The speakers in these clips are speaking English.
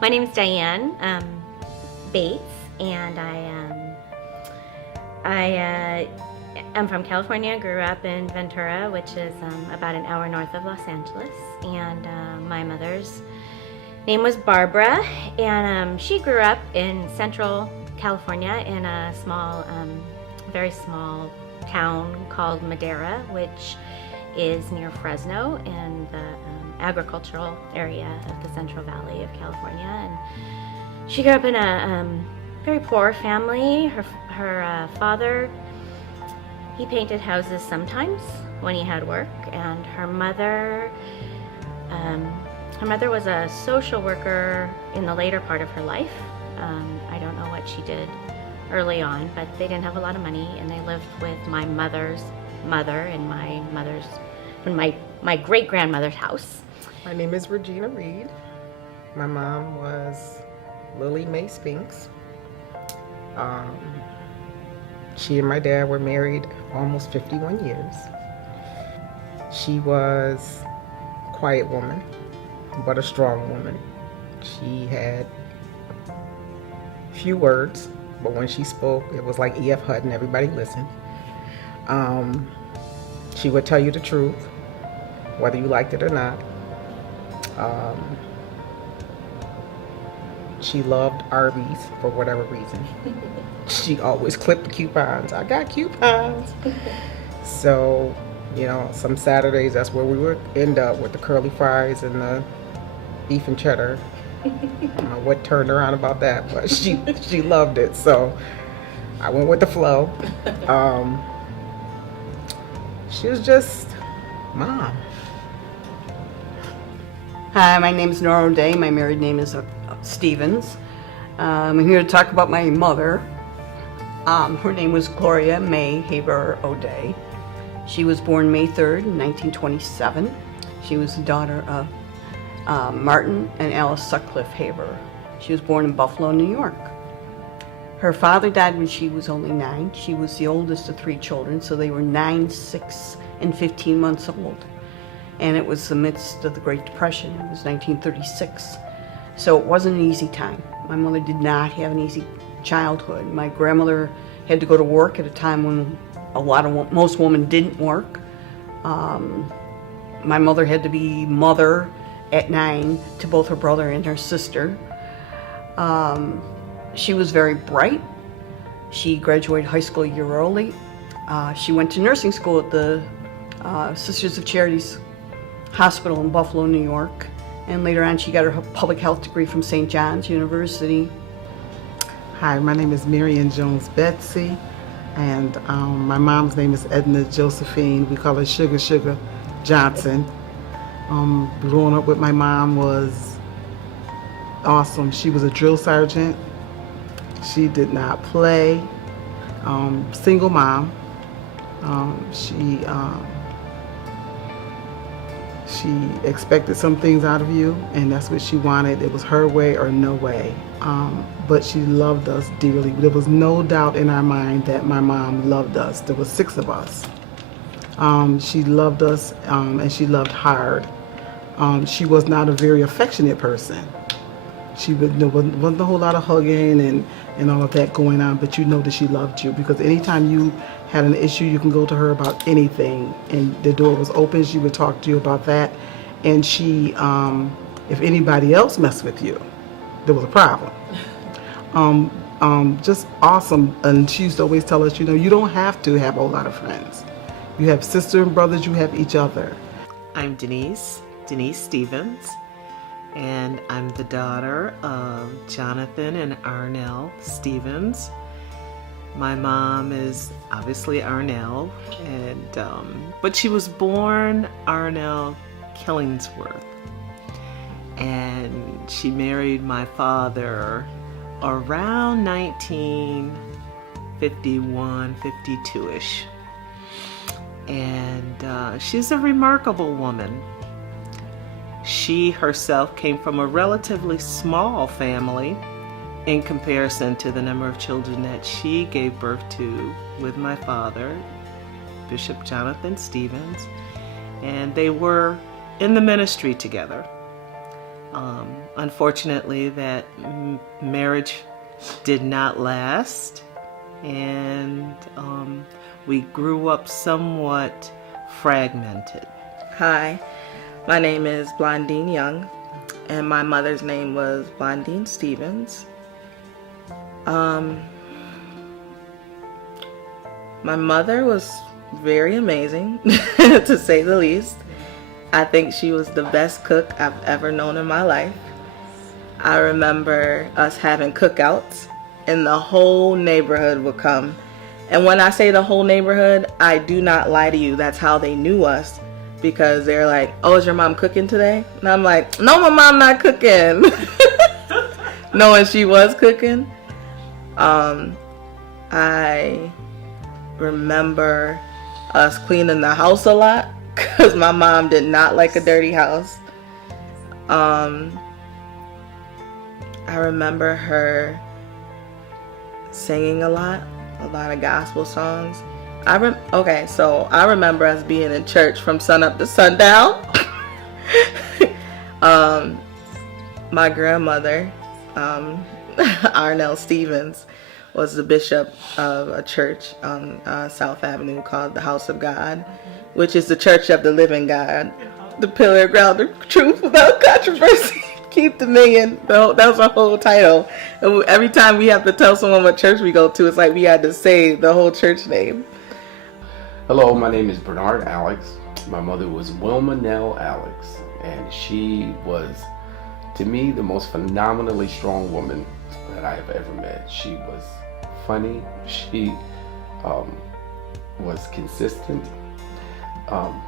My name is Diane Bates, and I'm from California. Grew up in Ventura, which is about an hour north of Los Angeles. And my mother's name was Barbara, and she grew up in Central California in a small, very small town called Madera, which is near Fresno in the agricultural area of the Central Valley of California. And she grew up in a very poor family. Her father, he painted houses sometimes when he had work, and her mother was a social worker in the later part of her life. I don't know what she did early on, but they didn't have a lot of money, and they lived with my mother's mother and my great-grandmother's house. My name is Regina Reed. My mom was Lily Mae Spinks. She and my dad were married almost 51 years. She was a quiet woman, but a strong woman. She had few words, but when she spoke, it was like E.F. Hutton, everybody listened. She would tell you the truth, whether you liked it or not. She loved Arby's for whatever reason. She always clipped the coupons. I got coupons. So, some Saturdays, that's where we would end up with the curly fries and the beef and cheddar. I don't know what turned her on about that, but she loved it. So I went with the flow. She was just mom. Hi, my name is Nora O'Day. My married name is Stevens. I'm here to talk about my mother. Her name was Gloria May Haber O'Day. She was born May 3rd, 1927. She was the daughter of Martin and Alice Sutcliffe Haber. She was born in Buffalo, New York. Her father died when she was only 9. She was the oldest of 3 children, so they were 9, 6, and 15 months old. And it was the midst of the Great Depression. It was 1936. So it wasn't an easy time. My mother did not have an easy childhood. My grandmother had to go to work at a time when most women didn't work. My mother had to be mother at 9 to both her brother and her sister. She was very bright. She graduated high school a year early. She went to nursing school at the Sisters of Charity's hospital in Buffalo, New York. And later on, she got her public health degree from St. John's University. Hi, my name is Marion Jones Betsy, and my mom's name is Edna Josephine. We call her Sugar Johnson. Growing up with my mom was awesome. She was a drill sergeant. She did not play. Single mom. She expected some things out of you, and that's what she wanted. It was her way or no way. But she loved us dearly. There was no doubt in our mind that my mom loved us. There was 6 of us. She loved us, and she loved hard. She was not a very affectionate person. There wasn't a whole lot of hugging and all of that going on, but you know that she loved you, because anytime you had an issue, you can go to her about anything, and the door was open. She would talk to you about that, and she, if anybody else messed with you, there was a problem. Just awesome. And she used to always tell us, you don't have to have a whole lot of friends. You have sister and brothers, you have each other. I'm Denise Stevens, and I'm the daughter of Jonathan and Arnell Stevens. My mom is obviously Arnell, but she was born Arnell Killingsworth, and she married my father around 1951, 52-ish. And she's a remarkable woman. She herself came from a relatively small family in comparison to the number of children that she gave birth to with my father, Bishop Jonathan Stevens, and they were in the ministry together. Unfortunately, that marriage did not last, and we grew up somewhat fragmented. Hi, my name is Blondine Young, and my mother's name was Blondine Stevens. My mother was very amazing, to say the least. I think she was the best cook I've ever known in my life. I remember us having cookouts, and the whole neighborhood would come. And when I say the whole neighborhood, I do not lie to you. That's how they knew us, because they're like, "Oh, is your mom cooking today?" And I'm like, "No, my mom not cooking." Knowing she was cooking. I remember us cleaning the house a lot, because my mom did not like a dirty house. I remember her singing a lot of gospel songs. I remember us being in church from sunup to sundown. My grandmother, Arnell Stevens, was the bishop of a church on South Avenue called the House of God, which is the Church of the Living God, the pillar of ground of truth without controversy. Keep the million. That was our whole title. And every time we have to tell someone what church we go to, it's like we had to say the whole church name. Hello, my name is Bernard Alex. My mother was Wilma Nell Alex, and she was, to me, the most phenomenally strong woman that I have ever met. She was funny. She was consistent.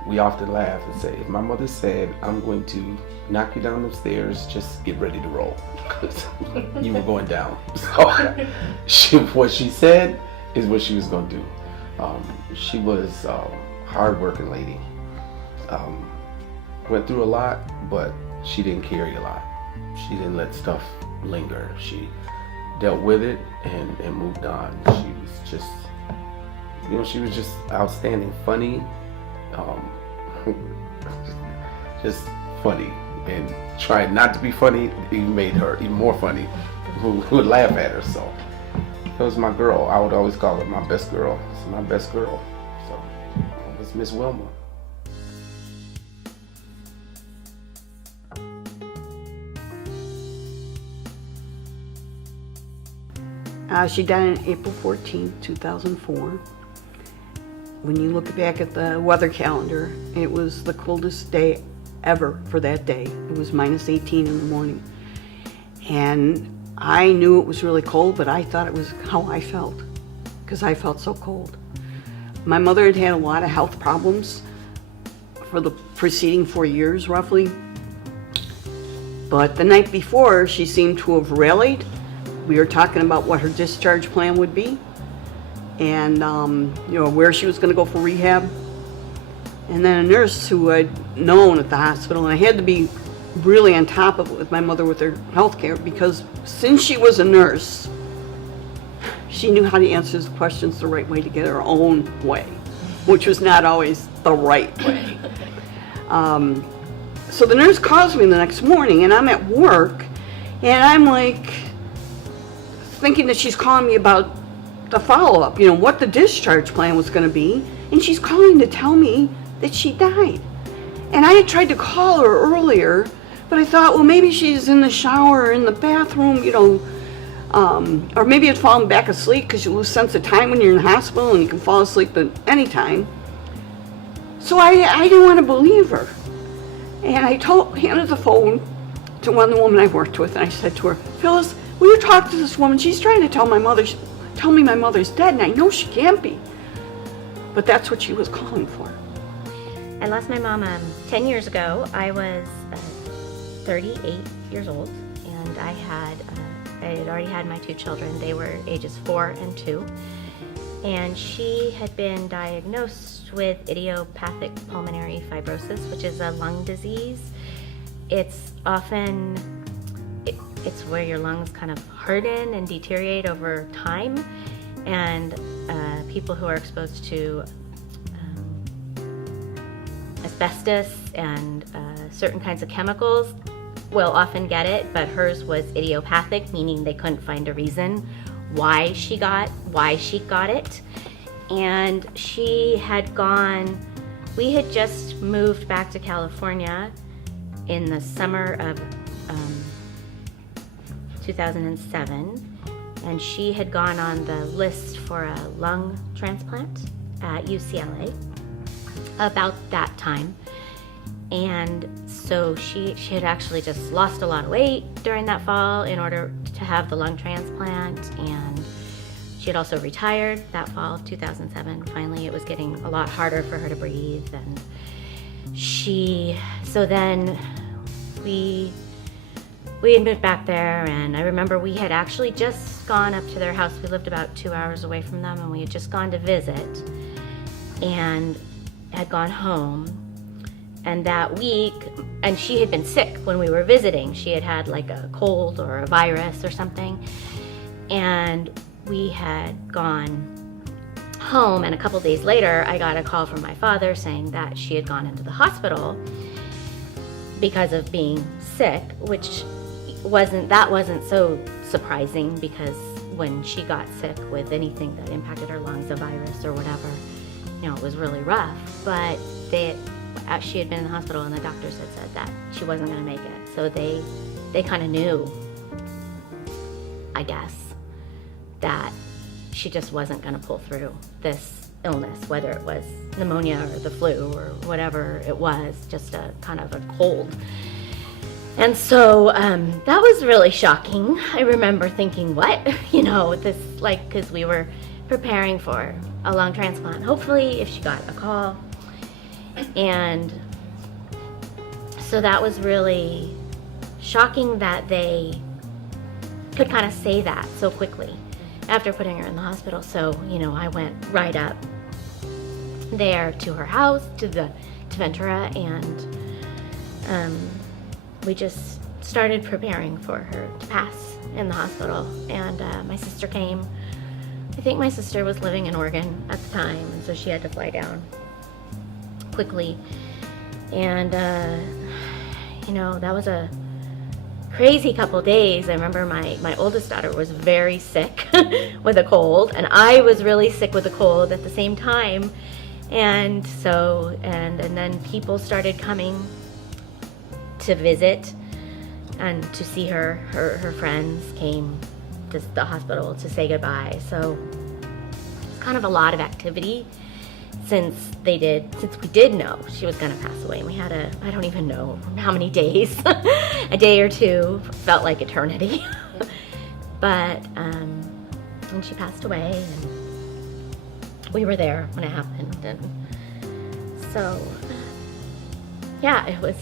We often laugh and say, if my mother said, "I'm going to knock you down the stairs, just get ready to roll," because you were going down. So what she said is what she was going to do. She was a hard-working lady. Went through a lot, but she didn't carry a lot. She didn't let stuff linger. She dealt with it and moved on. She was just, she was just outstanding, funny, just funny, and trying not to be funny even made her even more funny. Who would laugh at her? So that was my girl. I would always call her my best girl. It's my best girl. So it was Miss Wilma. She died on April 14, 2004. When you look back at the weather calendar, it was the coldest day ever for that day. It was minus 18 in the morning. And I knew it was really cold, but I thought it was how I felt, because I felt so cold. My mother had had a lot of health problems for the preceding 4 years, roughly. But the night before, she seemed to have rallied. We were talking about what her discharge plan would be, and where she was going to go for rehab. And then a nurse who I'd known at the hospital, and I had to be really on top of it with my mother with her health care, because since she was a nurse, she knew how to answer the questions the right way to get her own way, which was not always the right way. So the nurse calls me the next morning, and I'm at work, and I'm like thinking that she's calling me about the follow-up, what the discharge plan was going to be, and she's calling to tell me that she died. And I had tried to call her earlier, but I thought, well, maybe she's in the shower or in the bathroom, or maybe I'd fallen back asleep, because you lose sense of time when you're in the hospital and you can fall asleep at any time. So I didn't want to believe her. And I handed the phone to one of the women I worked with, and I said to her, "Phyllis, will you talk to this woman? She's trying to tell me my mother's dead, and I know she can't be." But that's what she was calling for. I lost my mom 10 years ago. I was 38 years old, and I had already had my two children. They were ages 4 and 2. And she had been diagnosed with idiopathic pulmonary fibrosis, which is a lung disease. It's often, it's where your lungs kind of harden and deteriorate over time. And people who are exposed to asbestos and certain kinds of chemicals, will often get it, but hers was idiopathic, meaning they couldn't find a reason why she got it. And we had just moved back to California in the summer of 2007, and she had gone on the list for a lung transplant at UCLA about that time. And so she had actually just lost a lot of weight during that fall in order to have the lung transplant, and she had also retired that fall of 2007. Finally, it was getting a lot harder for her to breathe, and so then we had moved back there, and I remember we had actually just gone up to their house. We lived about 2 hours away from them, and we had just gone to visit and had gone home. And that week, and she had been sick when we were visiting. She had had like a cold or a virus or something. And we had gone home, and a couple days later, I got a call from my father saying that she had gone into the hospital because of being sick, which wasn't so surprising, because when she got sick with anything that impacted her lungs, a virus or whatever, it was really rough. But she had been in the hospital, and the doctors had said that she wasn't going to make it. So they kind of knew, I guess, that she just wasn't going to pull through this illness, whether it was pneumonia or the flu or whatever it was, just a kind of a cold. And so that was really shocking. I remember thinking, what? Because we were preparing for a lung transplant, hopefully, if she got a call. And so that was really shocking that they could kind of say that so quickly after putting her in the hospital. So, I went right up there to her house, to Ventura, and we just started preparing for her to pass in the hospital. And my sister came. I think my sister was living in Oregon at the time, and so she had to fly down quickly. And that was a crazy couple days. I remember my oldest daughter was very sick with a cold, and I was really sick with a cold at the same time. And so and then people started coming to visit and to see her. Her friends came to the hospital to say goodbye. So it's kind of a lot of activity since we did know she was going to pass away. And we had I don't even know how many days, a day or two, felt like eternity. But when she passed away, and we were there when it happened. And so, yeah, it was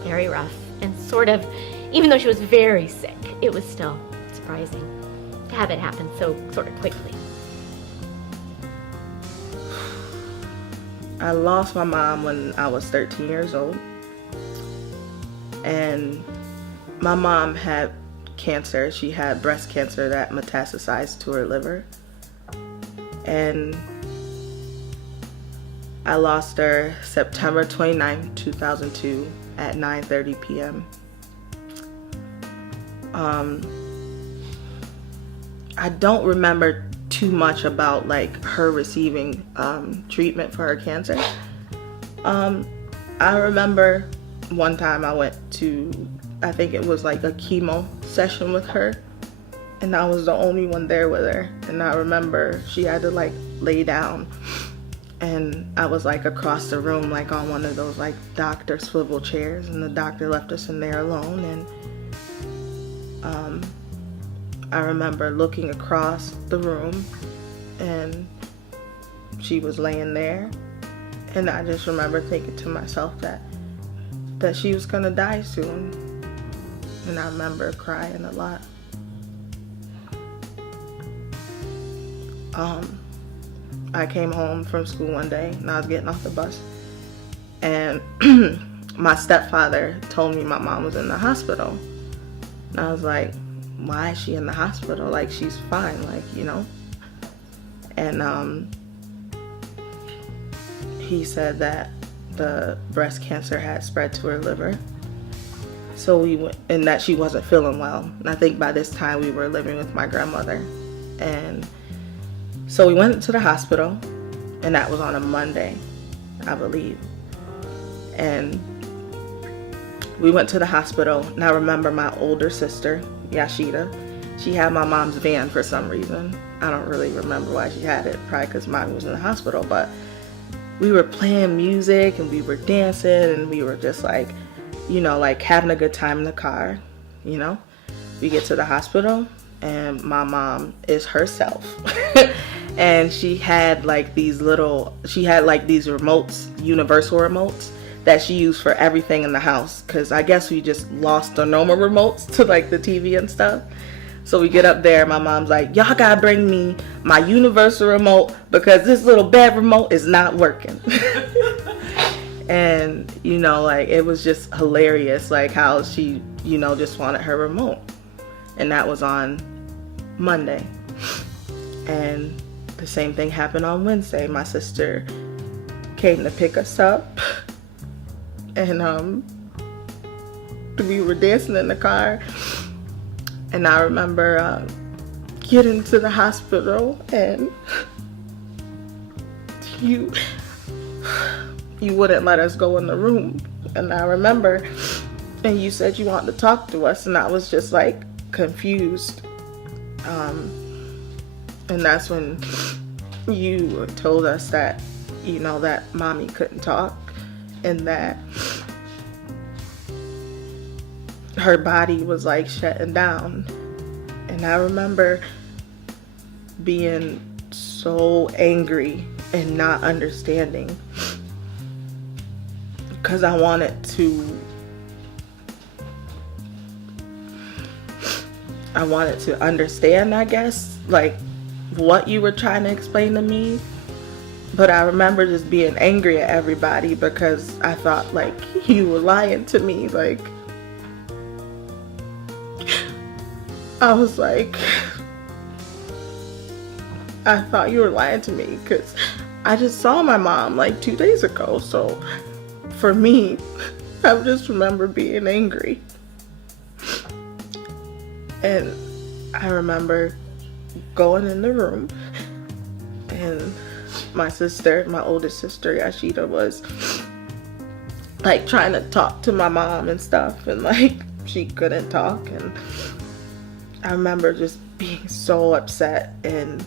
very rough, and sort of, even though she was very sick, it was still surprising to have it happen so sort of quickly. I lost my mom when I was 13 years old, and my mom had cancer. She had breast cancer that metastasized to her liver, and I lost her September 29, 2002 at 9:30 p.m. I don't remember too much about her receiving treatment for her cancer. I remember one time I went to, I think it was a chemo session with her, and I was the only one there with her. And I remember she had to lay down, and I was across the room on one of those doctor swivel chairs, and the doctor left us in there alone. And I remember looking across the room, and she was laying there, and I just remember thinking to myself that she was gonna die soon. And I remember crying a lot. I came home from school one day, and I was getting off the bus, and my stepfather told me my mom was in the hospital. And I was like, why is she in the hospital? She's fine, And he said that the breast cancer had spread to her liver. So we went, and that she wasn't feeling well. And I think by this time we were living with my grandmother. And so we went to the hospital, and that was on a Monday, I believe. And we went to the hospital, and I remember my older sister, Yashida, she had my mom's van for some reason. I don't really remember why she had it, probably because mommy was in the hospital, but we were playing music, and we were dancing, and we were just like, you know, like having a good time in the car, you know. We get to the hospital, and my mom is herself. And she had like these remotes, universal remotes, that she used for everything in the house, because I guess we just lost the normal remotes to like the TV and stuff. So we get up there, my mom's like, y'all gotta bring me my universal remote because this little bed remote is not working. And, you know, like, it was just hilarious, like, how she, you know, just wanted her remote. And that was on Monday. And the same thing happened on Wednesday. My sister came to pick us up. And we were dancing in the car. And I remember getting to the hospital, and you wouldn't let us go in the room. And I remember, and you said you wanted to talk to us, and I was just like confused. And that's when you told us that, you know, that mommy couldn't talk, and that her body was like shutting down. And I remember being so angry and not understanding, because I wanted to understand, I guess, like what you were trying to explain to me. But I remember just being angry at everybody because I thought like you were lying to me. Like, I was like, I thought you were lying to me because I just saw my mom like 2 days ago. So for me, I just remember being angry. And I remember going in the room, and my sister, my oldest sister, Yashida, was like trying to talk to my mom and stuff, and like she couldn't talk. And I remember just being so upset. And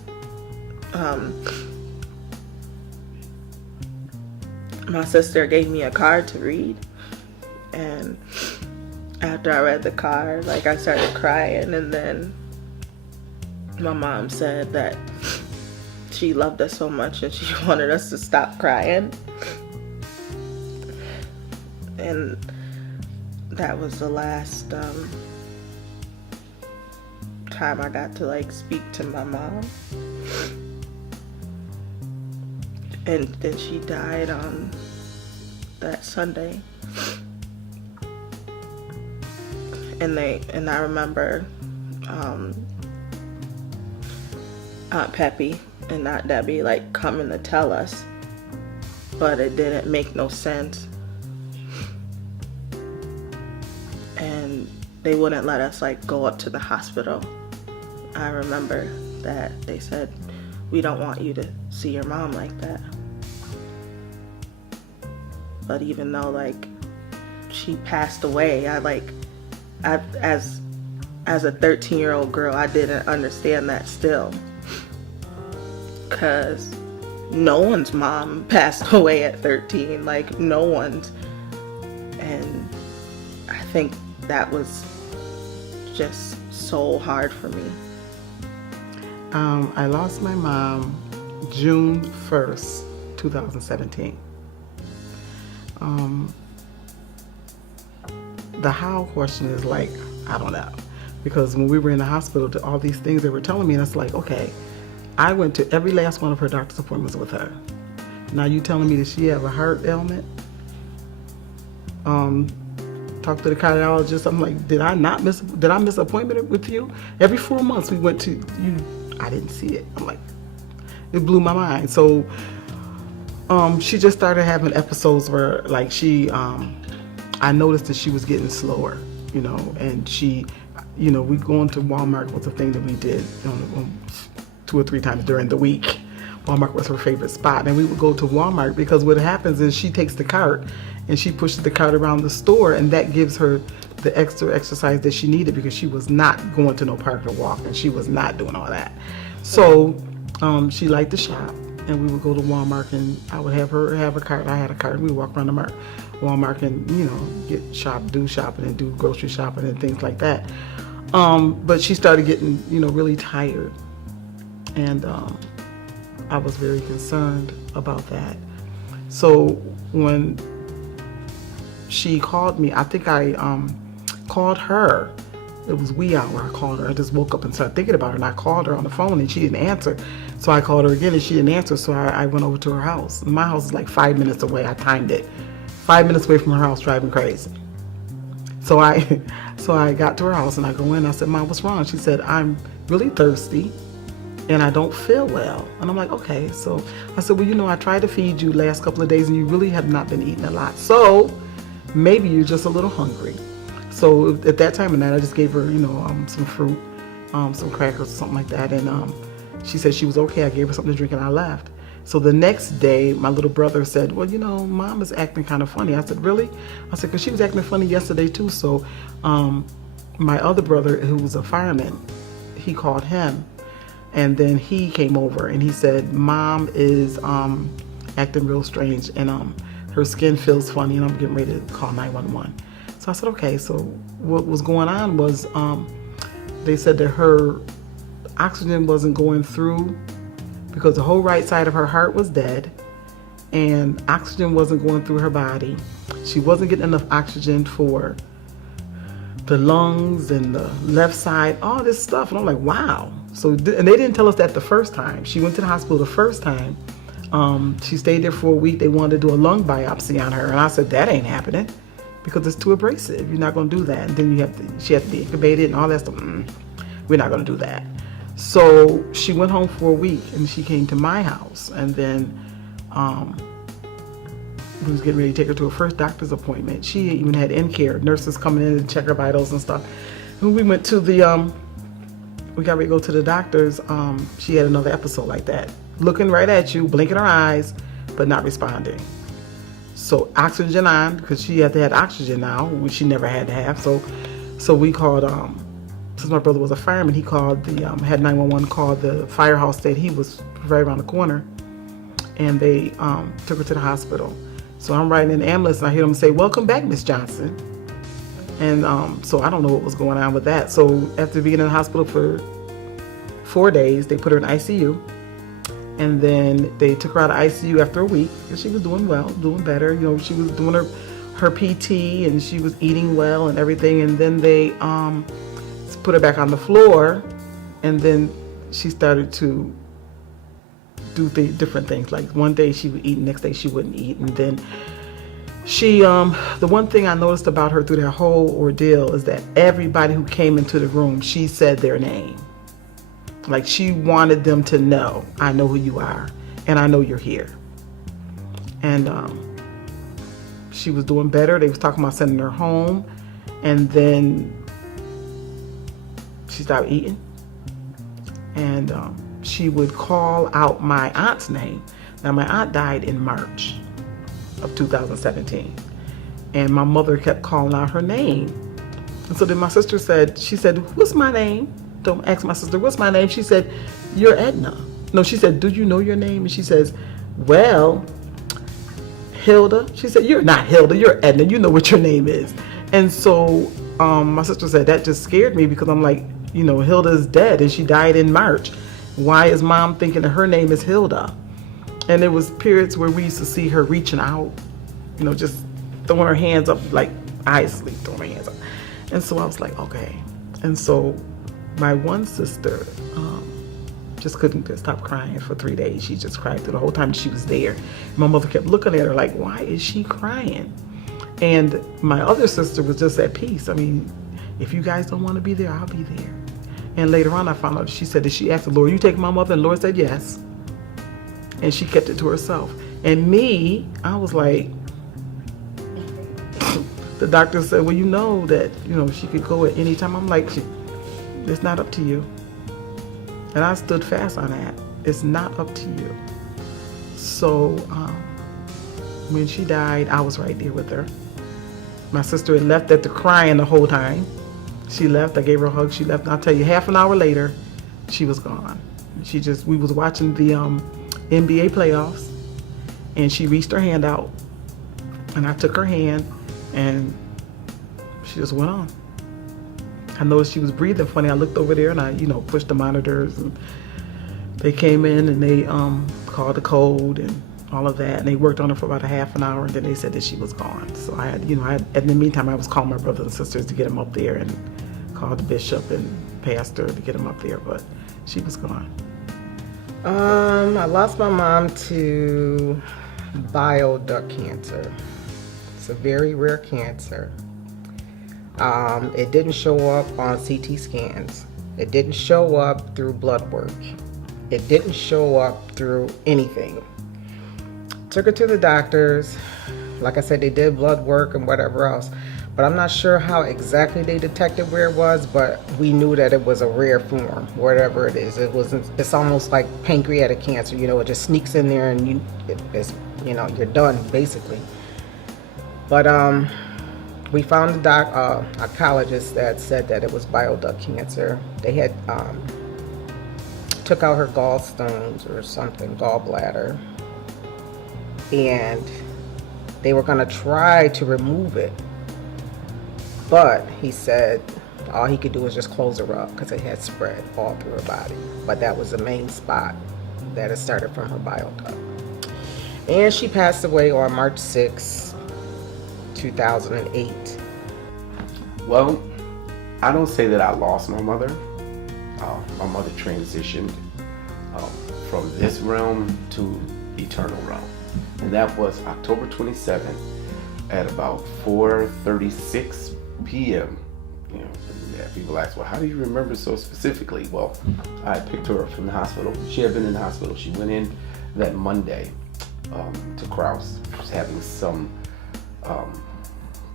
my sister gave me a card to read, and after I read the card, like, I started crying. And then my mom said that she loved us so much and she wanted us to stop crying. And that was the last time I got to like speak to my mom. And then she died on that Sunday. And I remember Aunt Peppy and Aunt Debbie like coming to tell us, but it didn't make no sense. And they wouldn't let us like go up to the hospital. I remember that they said, we don't want you to see your mom like that. But even though like she passed away, as a 13-year-old girl, I didn't understand that still. Because no one's mom passed away at 13, like no one's. And I think that was just so hard for me. I lost my mom June 1st, 2017. The how question is like, I don't know. Because when we were in the hospital, all these things they were telling me, and it's like, okay, I went to every last one of her doctor's appointments with her. Now you telling me that she have a heart ailment? Talk to the cardiologist. I'm like, did I miss an appointment with you? Every 4 months we went to you. I didn't see it. I'm like, it blew my mind. So she just started having episodes where like I noticed that she was getting slower. you know, and she, you know, we going to Walmart was a thing that we did 2 or 3 times during the week. Walmart was her favorite spot, and we would go to Walmart because what happens is she takes the cart and she pushes the cart around the store, and that gives her the extra exercise that she needed because she was not going to no park to walk, and she was not doing all that. So she liked to shop, and we would go to Walmart, and I would have her have a cart. I had a cart, and we would walk around the Walmart and, you know, do shopping and do grocery shopping and things like that. But she started getting, you know, really tired, and I was very concerned about that. So when she called me, I think I called her. It was wee hour. I called her. I just woke up and started thinking about her, and I called her on the phone, and she didn't answer. So I called her again, and she didn't answer. So I went over to her house. My house is like 5 minutes away. I timed it. 5 minutes away from her house, driving crazy. So I got to her house, and I go in. I said, Mom, what's wrong? She said, I'm really thirsty, and I don't feel well. And I'm like, okay. So I said, well, you know, I tried to feed you last couple of days, and you really have not been eating a lot. So maybe you're just a little hungry. So at that time of night, I just gave her, you know, some fruit, some crackers or something like that. And she said she was okay. I gave her something to drink, and I left. So the next day, my little brother said, well, you know, Mom is acting kind of funny. I said, really? I said, because she was acting funny yesterday too. So my other brother, who was a fireman, he called him. And then he came over, and he said, Mom is acting real strange, and her skin feels funny, and I'm getting ready to call 911. So I said, okay. So what was going on was they said that her oxygen wasn't going through because the whole right side of her heart was dead, and oxygen wasn't going through her body. She wasn't getting enough oxygen for the lungs and the left side, all this stuff. And I'm like, wow. So, and they didn't tell us that the first time. She went to the hospital the first time. She stayed there for a week. They wanted to do a lung biopsy on her. And I said, that ain't happening because it's too abrasive. You're not going to do that. And then she had to be intubated and all that stuff. We're not going to do that. So she went home for a week, and she came to my house. And then we was getting ready to take her to her first doctor's appointment. She even had in-care nurses coming in to check her vitals and stuff. When we went to the, we got ready to go to the doctor's, she had another episode like that. Looking right at you, blinking her eyes, but not responding. So oxygen on, because she had to have oxygen now, which she never had to have. So we called, since my brother was a fireman, he called had 911 called the firehouse that he was right around the corner, and they took her to the hospital. So I'm riding in the ambulance, and I hear them say, welcome back, Miss Johnson. And so I don't know what was going on with that. So after being in the hospital for 4 days, they put her in ICU. And then they took her out of ICU after a week, because she was doing well, doing better. You know, she was doing her PT, and she was eating well and everything. And then they put her back on the floor, and then she started to do different things. Like one day she would eat, next day she wouldn't eat. And then she, the one thing I noticed about her through that whole ordeal is that everybody who came into the room, she said their name. Like she wanted them to know, I know who you are, and I know you're here. And she was doing better. They was talking about sending her home, and then she stopped eating. And she would call out my aunt's name. Now my aunt died in March of 2017, and my mother kept calling out her name. And so then my sister said, she said, what's my name? Don't ask my sister, what's my name? She said, you're Edna. No, she said, do you know your name? And she says, well, Hilda. She said, you're not Hilda, you're Edna. You know what your name is. And so my sister said, that just scared me, because I'm like, you know, Hilda's dead, and she died in March. Why is Mom thinking that her name is Hilda? And there was periods where we used to see her reaching out, you know, just throwing her hands up, like eyes asleep, throwing her hands up. And so I was like, okay. And so my one sister just couldn't stop crying for 3 days. She just cried through the whole time she was there. My mother kept looking at her like, why is she crying? And my other sister was just at peace. I mean, if you guys don't want to be there, I'll be there. And later on I found out, she said that she asked the Lord, you take my mother? And the Lord said yes. And she kept it to herself. And me, I was like, the doctor said, well, you know that, she could go at any time. I'm like, it's not up to you. And I stood fast on that. It's not up to you. So when she died, I was right there with her. My sister had left at the crying the whole time. She left, I gave her a hug, she left. And I'll tell you, half an hour later, she was gone. We was watching the NBA playoffs, and she reached her hand out, and I took her hand, and she just went on. I noticed she was breathing funny. I looked over there and I, pushed the monitors, and they came in and they called the code and all of that, and they worked on her for about a half an hour, and then they said that she was gone. So I had, in the meantime, I was calling my brothers and sisters to get them up there, and called the bishop and pastor to get them up there, but she was gone. I lost my mom to bile duct cancer. It's a very rare cancer. It didn't show up on CT scans. It didn't show up through blood work. It didn't show up through anything. Took her to the doctors. Like I said, they did blood work and whatever else. But I'm not sure how exactly they detected where it was, but we knew that it was a rare form, whatever it is. It's almost like pancreatic cancer, it just sneaks in there and you're done, basically. But we found a oncologist that said that it was bile duct cancer. They had took out her gallstones or something, gallbladder, and they were gonna try to remove it. But he said all he could do was just close her up because it had spread all through her body. But that was the main spot that it started from her bile duct. And she passed away on March 6, 2008. Well, I don't say that I lost my mother. My mother transitioned from this realm to eternal realm. And that was October 27th at about 4:36 p.m. People ask, well, how do you remember so specifically? Well, I picked her up from the hospital. She had been in the hospital. She went in that Monday to Krause. She was having some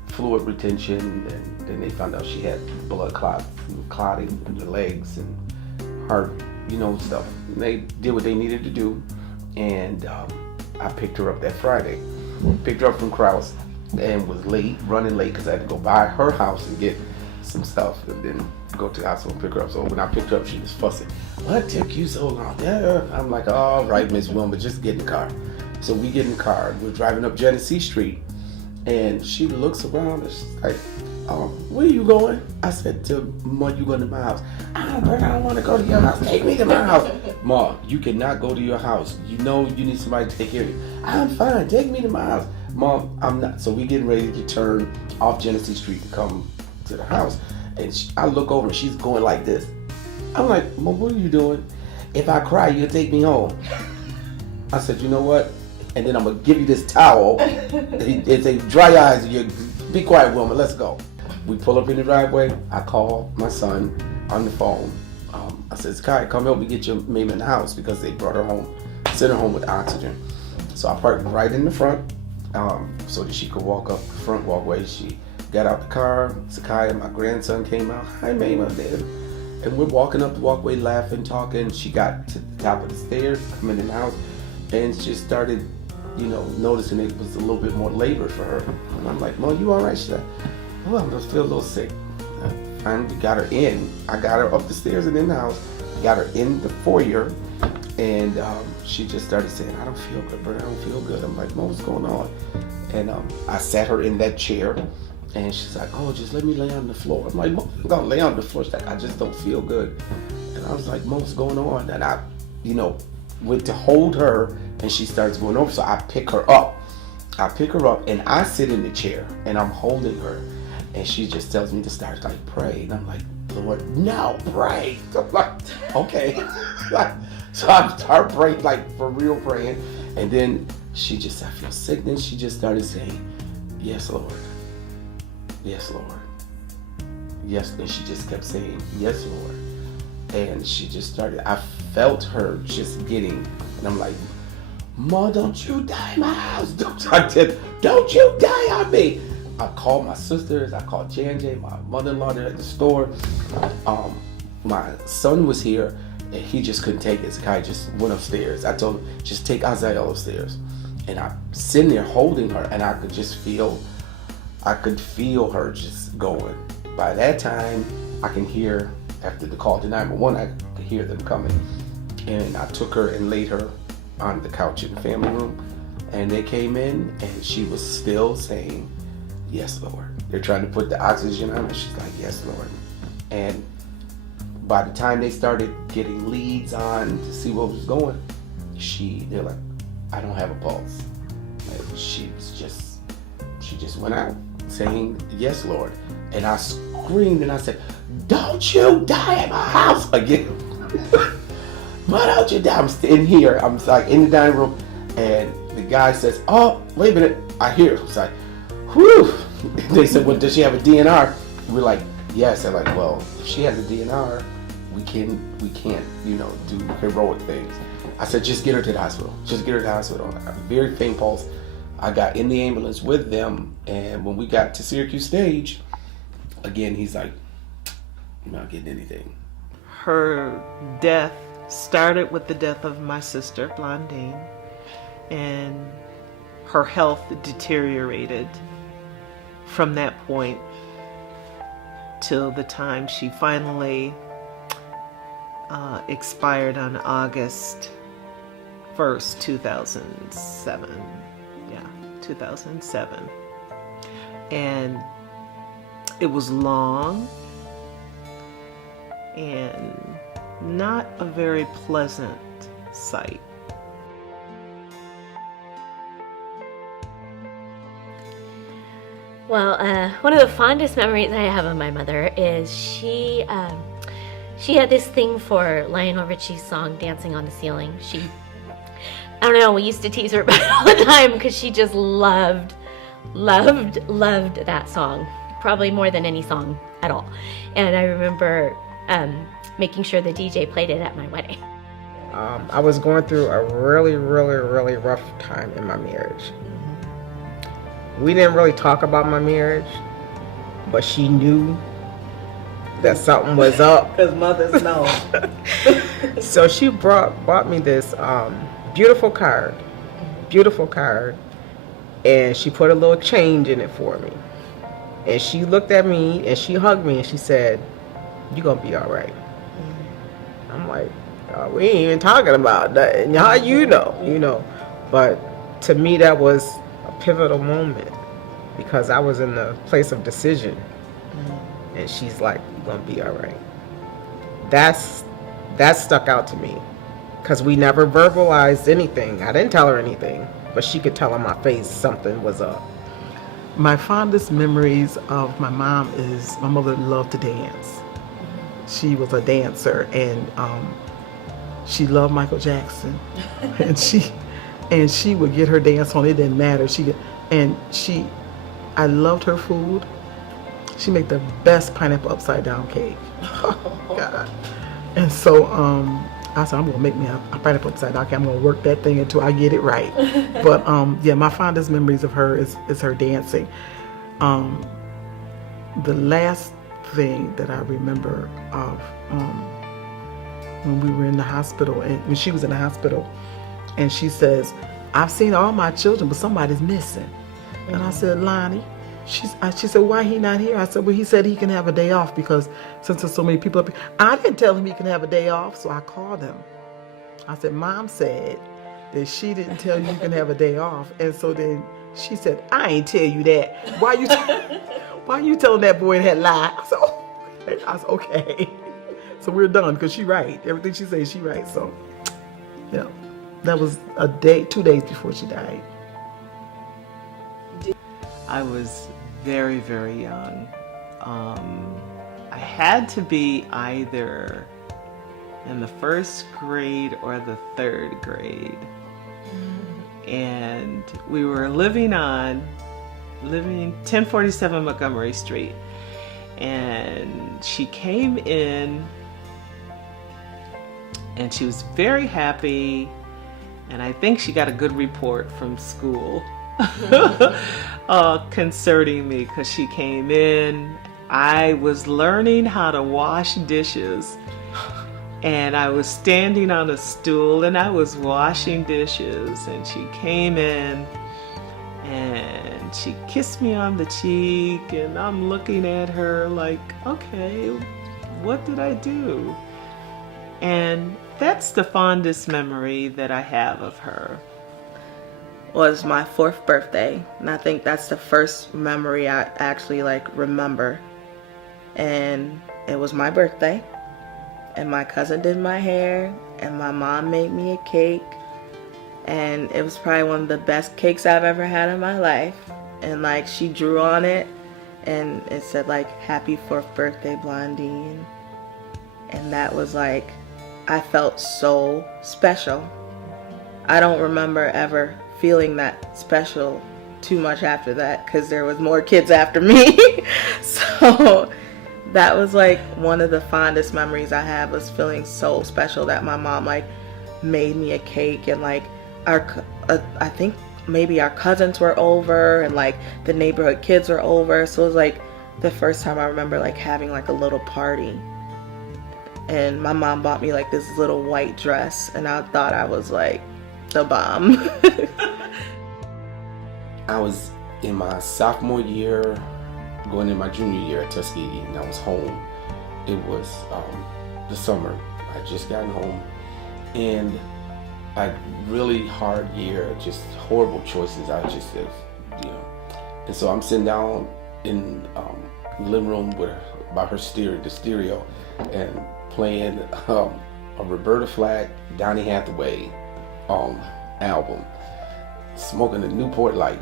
fluid retention, and then they found out she had blood clotting in the legs and heart, stuff. And they did what they needed to do, and I picked her up that Friday. Picked her up from Krause and was running late because I had to go by her house and get some stuff and then go to the hospital and pick her up. So when I picked her up, she was fussing. What took you so long? Yeah. I'm like, all right, Miss Wilma, just get in the car. So we get in the car. We're driving up Genesee Street, and she looks around and she's like, where are you going? I said to Ma, you going to my house. I don't want to go to your house. Take me to my house. Ma, you cannot go to your house. You need somebody to take care of you. I'm fine. Take me to my house. Mom, I'm not. So we getting ready to turn off Genesee Street and come to the house. And I look over and she's going like this. I'm like, Mom, what are you doing? If I cry, you'll take me home. I said, you know what? And then I'm going to give you this towel. It's a dry eyes. Be quiet, woman. Let's go. We pull up in the driveway. I call my son on the phone. I said, Sky, come help me get your mama in the house because they brought her home, sent her home with oxygen. So I parked right in the front so that she could walk up the front walkway. She got out the car. Sakai, my grandson, came out. Hi, Mama, Dad. And we're walking up the walkway, laughing, talking. She got to the top of the stairs, coming in the house, and she started, noticing it was a little bit more labor for her. And I'm like, Mom, you all right? She's like, oh, I'm just feel a little sick. Finally got her in. I got her up the stairs and in the house. Got her in the foyer, and she just started saying, I don't feel good, bro. I don't feel good. I'm like, Mom, what's going on? And I sat her in that chair, and she's like, oh, just let me lay on the floor. I'm like, Mom, I'm gonna lay on the floor. She's like, I just don't feel good. And I was like, Mom, what's going on? And I, went to hold her, and she starts going over. So I pick her up. And I sit in the chair, and I'm holding her. And she just tells me to start pray. And I'm like, Lord, no, pray. I'm like, okay. So I start praying, for real praying. And then she just, I feel sick. Then she just started saying, yes, Lord. Yes, Lord. Yes. And she just kept saying, yes, Lord. And she just started, I felt her just getting, and I'm like, Ma, don't you die in my house. Don't you die on me. I called my sisters, I called J&J, my mother-in-law there at the store. My son was here and he just couldn't take it. Kai just went upstairs. I told him, just take Azael upstairs. And I'm sitting there holding her and I could feel her just going. By that time, I can hear, after the call to 911, I could hear them coming. And I took her and laid her on the couch in the family room. And they came in and she was still saying, yes, Lord. They're trying to put the oxygen on her. She's like, yes, Lord. And by the time they started getting leads on to see what was going, they're like, I don't have a pulse. And she just went out saying, yes, Lord. And I screamed and I said, don't you die at my house again. Why don't you die? I'm in here. I'm like in the dining room. And the guy says, oh, wait a minute. I hear it. It's like, whew. They said, well, does she have a DNR? We're like, yes. They're like, well, if she has a DNR, we can't, do heroic things. I said, just get her to the hospital. Just get her to the hospital. I have a very faint pulse. I got in the ambulance with them, and when we got to Syracuse stage, again, he's like, I'm not getting anything. Her death started with the death of my sister, Blondine, and her health deteriorated from that point till the time she finally expired on August 1st, 2007. Yeah, 2007. And it was long and not a very pleasant sight. Well, one of the fondest memories I have of my mother is she had this thing for Lionel Richie's song "Dancing on the Ceiling." I don't know, we used to tease her about it all the time because she just loved that song, probably more than any song at all. And I remember making sure the DJ played it at my wedding. I was going through a really, really, really rough time in my marriage. We didn't really talk about my marriage, but she knew that something was up. Because mothers know. So she bought me this beautiful card, and she put a little change in it for me. And she looked at me and she hugged me and she said, "You're gonna be all right." I'm like, we ain't even talking about that. How you know? But to me, that was a pivotal moment because I was in the place of decision. And she's like, "You're gonna be all right." That stuck out to me because we never verbalized anything. I didn't tell her anything, but she could tell on my face something was up. My fondest memories of my mom is my mother loved to dance. She was a dancer, and she loved Michael Jackson, and she would get her dance on. It didn't matter. I loved her food. She made the best pineapple upside down cake. Oh God! And so I said, I'm gonna make me a pineapple upside down cake. I'm gonna work that thing until I get it right. But yeah, my fondest memories of her is her dancing. The last thing that I remember of when we were in the hospital, and when she was in the hospital, and she says, "I've seen all my children, but somebody's missing." And I said, "Lonnie." She said, "Why he not here?" I said, "Well, he said he can have a day off because since there's so many people up here." I didn't tell him he can have a day off, so I called him. I said, "Mom said that she didn't tell you can have a day off." And so then she said, "I ain't tell you that. Why you telling that boy that lie?" I said, "Okay." So we're done because she right. Everything she says, she right. So, yeah, that was 2 days before she died. I was very, very young. I had to be either in the first grade or the third grade. And we were living 1047 Montgomery Street. And she came in and she was very happy. And I think she got a good report from school. concerning me because she came in. I was learning how to wash dishes, and I was standing on a stool and I was washing dishes, and she came in and she kissed me on the cheek, and I'm looking at her like, okay, what did I do? And that's the fondest memory that I have of her. Was my 4th birthday, and I think that's the first memory I actually remember. And it was my birthday, and my cousin did my hair, and my mom made me a cake, and it was probably one of the best cakes I've ever had in my life. And she drew on it, and it said happy 4th birthday, Blondie. And that was I felt so special. I don't remember ever feeling that special too much after that, because there was more kids after me. So that was one of the fondest memories I have, was feeling so special that my mom made me a cake, and I think maybe our cousins were over, and the neighborhood kids were over. So it was the first time I remember having a little party. And my mom bought me this little white dress, and I thought I was the bomb. I was in my sophomore year, going in my junior year at Tuskegee, and I was home. It was the summer. I had just gotten home, and a really hard year, just horrible choices. I just, and so I'm sitting down in the living room by her stereo, and playing a Roberta Flack, Donny Hathaway album, smoking a Newport Light.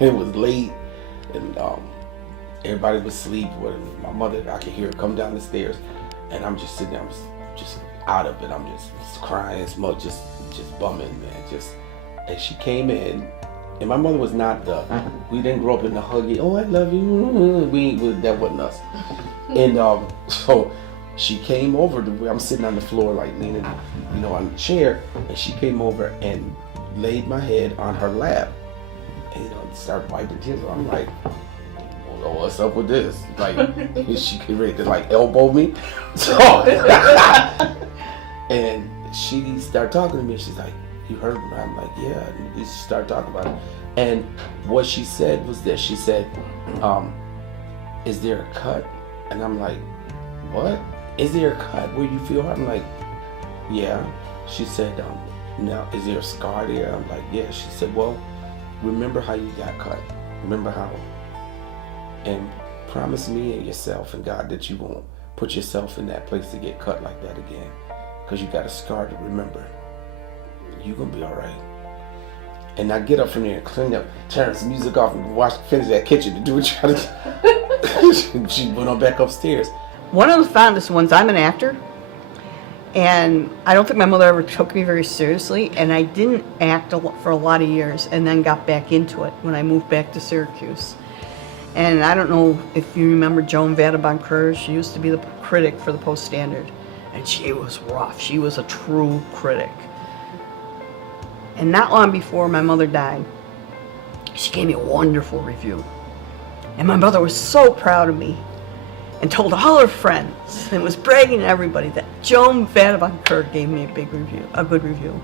It was late, and everybody was asleep. My mother, I could hear her come down the stairs, and I'm just sitting there, I'm just out of it. I'm just crying, just bumming, man. And she came in, and my mother was not we didn't grow up in the huggy, oh, I love you. That wasn't us. And so she came over to where I'm sitting on the floor, leaning, on the chair, and she came over and laid my head on her lap, and started wiping tears. I'm like, well, what's up with this? Is she ready to elbow me? So, and she started talking to me. She's like, you heard me? I'm like, yeah. And we started talking about it. And what she said was this. She said, is there a cut? And I'm like, what? Is there a cut where you feel hurt? I'm like, yeah. She said, now, is there a scar there? I'm like, yeah. She said, well, remember how you got cut. Remember how. And promise me and yourself and God that you won't put yourself in that place to get cut like that again. Because you got a scar to remember. You're going to be all right. And I get up from there and clean up, turn some music off, and finish that kitchen to do what you got to do. She went on back upstairs. One of the fondest ones, I'm an actor, and I don't think my mother ever took me very seriously, and I didn't act for a lot of years, and then got back into it when I moved back to Syracuse. And I don't know if you remember Joan Vadabon-Kerr. She used to be the critic for the Post-Standard, and she was rough. She was a true critic. And not long before my mother died, she gave me a wonderful review. And my mother was so proud of me, and told all her friends, and was bragging to everybody that Joan Vadabon-Kerr gave me a good review.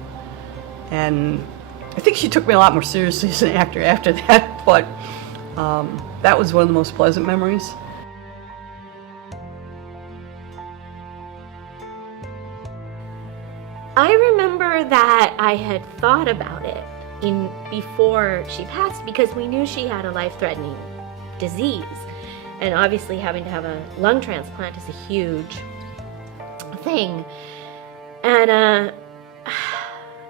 And I think she took me a lot more seriously as an actor after that, but that was one of the most pleasant memories. I remember that I had thought about it before she passed, because we knew she had a life-threatening disease. And obviously having to have a lung transplant is a huge thing. And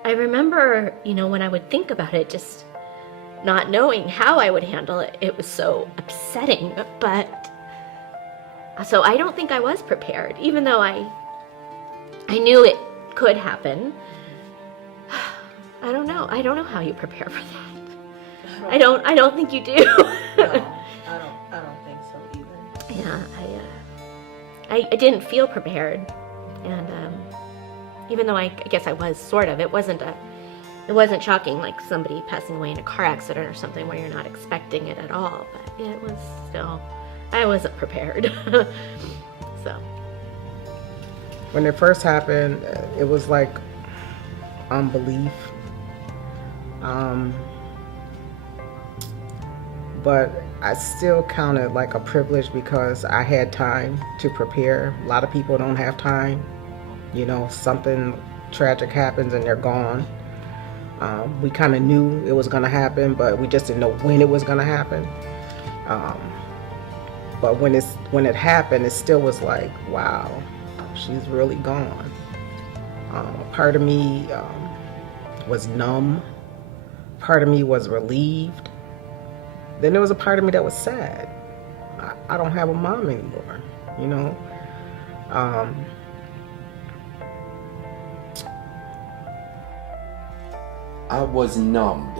I remember, when I would think about it, just not knowing how I would handle it. It was so upsetting. But so I don't think I was prepared, even though I knew it could happen. I don't know. I don't know how you prepare for that. I don't think you do. No, I don't think so either. Yeah, I didn't feel prepared, and even though I guess I was sort of, it wasn't a it wasn't shocking like somebody passing away in a car accident or something where you're not expecting it at all, but it was still, I wasn't prepared. So. When it first happened, it was like unbelief. But I still count it like a privilege because I had time to prepare. A lot of people don't have time. You know, something tragic happens and they're gone. We kind of knew it was going to happen, but we just didn't know when it was going to happen. But when it happened, it still was like, wow, she's really gone. Part of me was numb. Part of me was relieved. Then there was a part of me that was sad. I don't have a mom anymore, you know. I was numbed,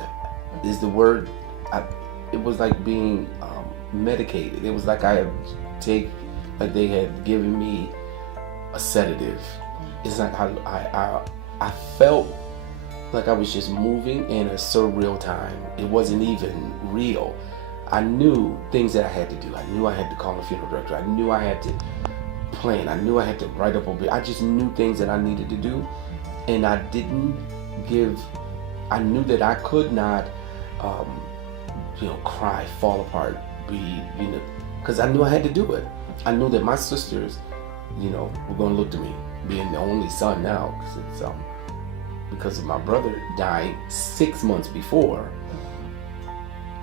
is the word. It was like being medicated. It was like like they had given me a sedative. It's like I felt like I was just moving in a surreal time. It wasn't even real. I knew things that I had to do. I knew I had to call a funeral director. I knew I had to plan. I knew I had to write up a bit. I just knew things that I needed to do, and I didn't give. I knew that I could not, cry, fall apart, because I knew I had to do it. I knew that my sisters, were going to look to me, being the only son now, because of my brother died 6 months before.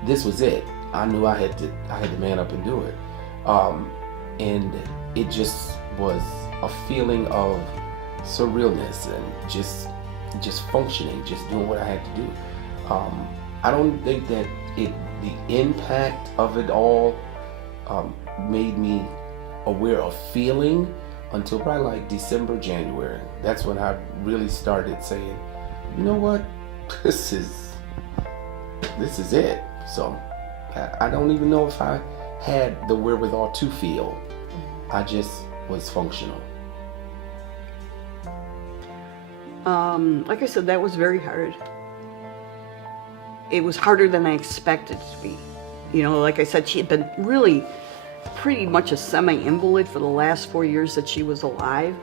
This was it. I knew I had to man up and do it, and it just was a feeling of surrealness and just functioning, just doing what I had to do. I don't think that the impact of it all made me aware of feeling until probably like December, January. That's when I really started saying, you know what, this is it. So I don't even know if I had the wherewithal to feel. I just was functional. Like I said, that was very hard. It was harder than I expected it to be. Like I said, she had been really pretty much a semi-invalid for the last 4 years that she was alive.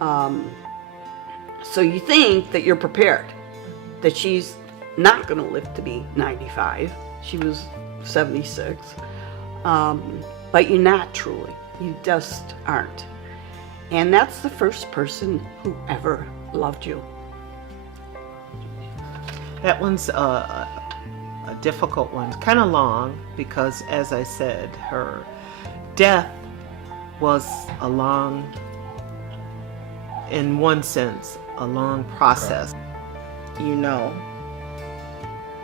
So you think that you're prepared, that she's not going to live to be 95. She was 76. But you're not truly. You just aren't. And that's the first person who ever loved you. That one's a difficult one, kind of long, because as I said, her death was in one sense, a long process.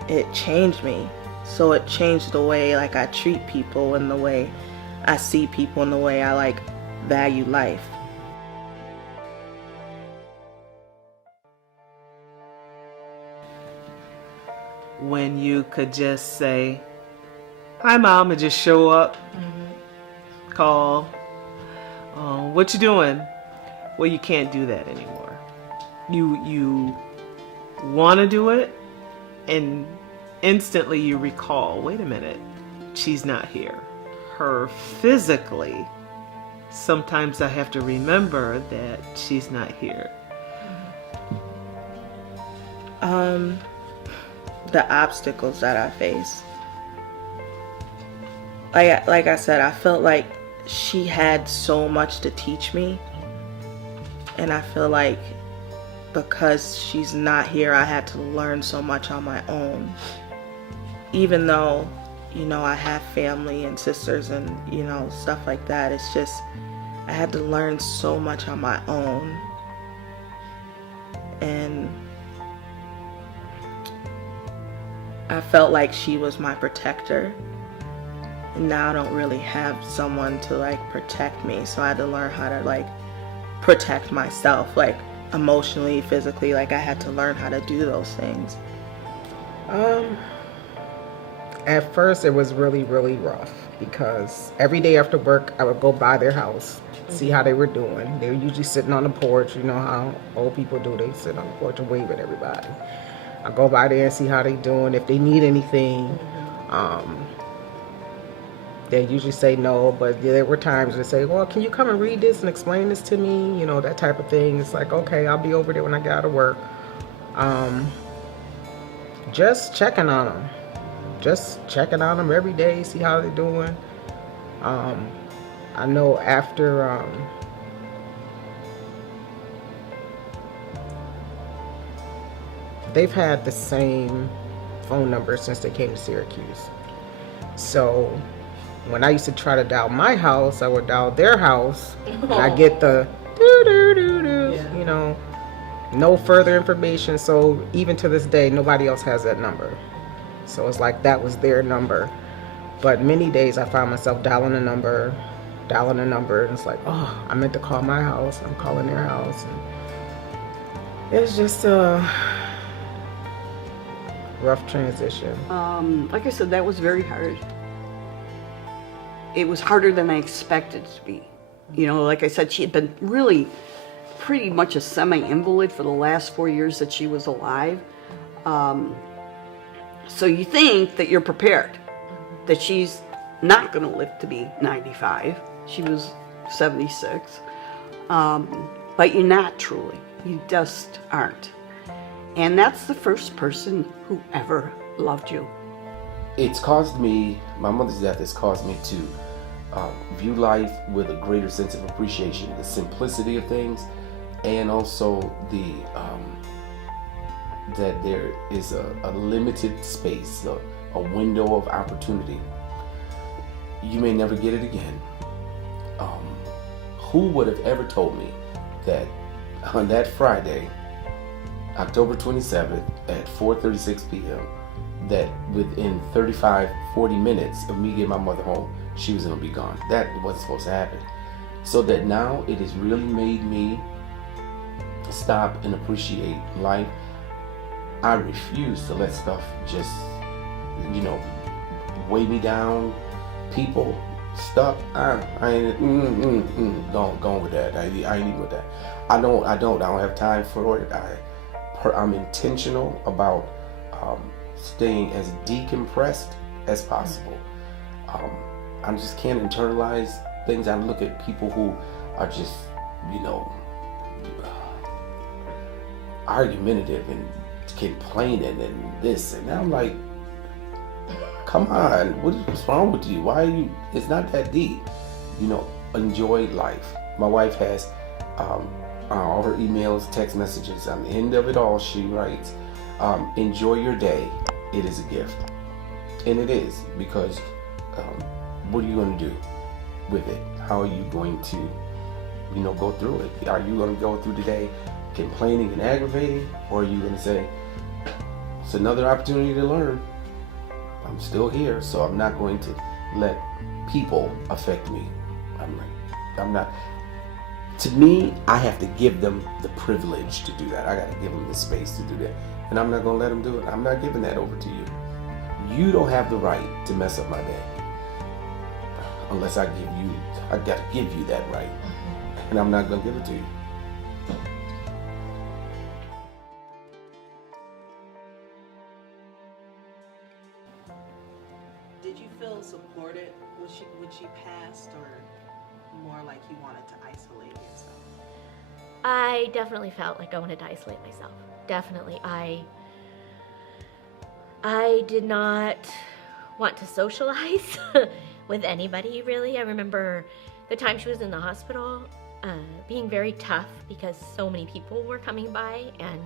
It changed me. So it changed the way like I treat people and the way I see people and the way I value life. When you could just say, hi mom, and just show up, call, what you doing? Well, you can't do that anymore. You want to do it, and instantly you recall, wait a minute, she's not here. Her physically, sometimes I have to remember that she's not here. The obstacles that I face. Like I said, I felt like she had so much to teach me. And I feel like because she's not here, I had to learn so much on my own. Even though, I have family and sisters and, stuff like that. It's just, I had to learn so much on my own. And I felt like she was my protector, and now I don't really have someone to protect me, so I had to learn how to protect myself, emotionally, physically. I had to learn how to do those things. At first it was really, really rough because every day after work I would go by their house, see how they were doing. They were usually sitting on the porch, you know how old people do, they sit on the porch and wave at everybody. I go by there and see how they doing, if they need anything. They usually say no, but there were times they say, well, can you come and read this and explain this to me? You know, that type of thing. It's like, okay, I'll be over there when I get out of work. Just checking on them. Just checking on them every day, see how they're doing. I know after they've had the same phone number since they came to Syracuse. So when I used to try to dial my house, I would dial their house, and I get the doo-doo-doo-doo, you know, no further information. So even to this day, nobody else has that number. So it's like that was their number. But many days I found myself dialing a number, and it's like, oh, I meant to call my house. I'm calling their house. And it's just a rough transition. Like I said, that was very hard. It was harder than I expected it to be. You know, like I said, she had been really pretty much a semi-invalid for the last 4 years that she was alive. So you think that you're prepared, that she's not going to live to be 95. She was 76. But you're not truly. You just aren't. And that's the first person who ever loved you. It's caused me, my mother's death has caused me to view life with a greater sense of appreciation, the simplicity of things, and also that there is a limited space, a window of opportunity. You may never get it again. Who would have ever told me that on that Friday, October 27th at 4:36 p.m., that within 40 minutes of me getting my mother home, she was going to be gone. That wasn't supposed to happen. So that now it has really made me stop and appreciate life. I refuse to let stuff just, you know, weigh me down. People, stuff, I ain't, going with that. I ain't even with that. I don't have time for it. I'm intentional about staying as decompressed as possible. I just can't internalize things. I look at people who are just, you know, argumentative and complaining and this, and I'm like, come on, what's wrong with you? Why are you? It's not that deep. You know, enjoy life. My wife has all her emails, text messages. On the end of it all, she writes, enjoy your day. It is a gift. And it is, because what are you going to do with it? How are you going to, you know, go through it? Are you going to go through the day complaining and aggravating? Or are you going to say, it's another opportunity to learn. I'm still here, so I'm not going to let people affect me. I'm not. To me, I have to give them the privilege to do that. I got to give them the space to do that. And I'm not going to let them do it. I'm not giving that over to you. You don't have the right to mess up my day. Unless I got to give you that right. And I'm not going to give it to you. Did you feel supported when she passed, or more like you wanted to isolate yourself? I definitely felt like I wanted to isolate myself. Definitely. I did not want to socialize with anybody, really. I remember the time she was in the hospital being very tough because so many people were coming by, and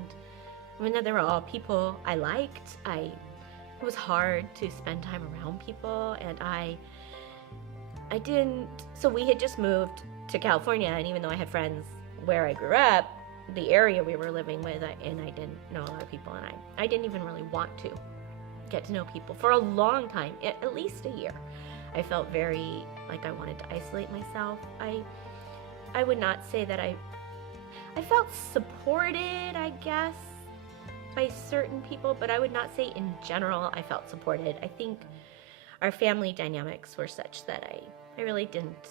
even though they were all people I liked, it was hard to spend time around people, and I didn't. So we had just moved to California, and even though I had friends where I grew up, the area we were living with, and I didn't know a lot of people, and I didn't even really want to get to know people for a long time, at least a year. I felt very like I wanted to isolate myself. I would not say that I felt supported, I guess, by certain people, but I would not say in general I felt supported. I think our family dynamics were such that I really didn't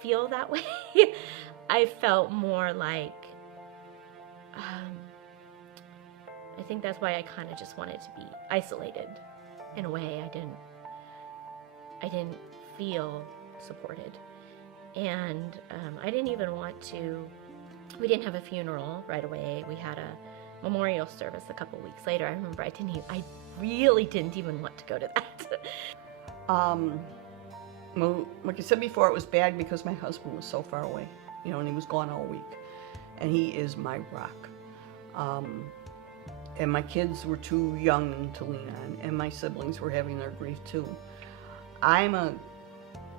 feel that way. I felt more like, think that's why I kind of just wanted to be isolated in a way. I didn't feel supported. And I didn't even want to, we didn't have a funeral right away. We had a memorial service a couple weeks later. I remember I really didn't even want to go to that. Well, like I said before, it was bad because my husband was so far away, you know, and he was gone all week. And he is my rock. And my kids were too young to lean on, and my siblings were having their grief too.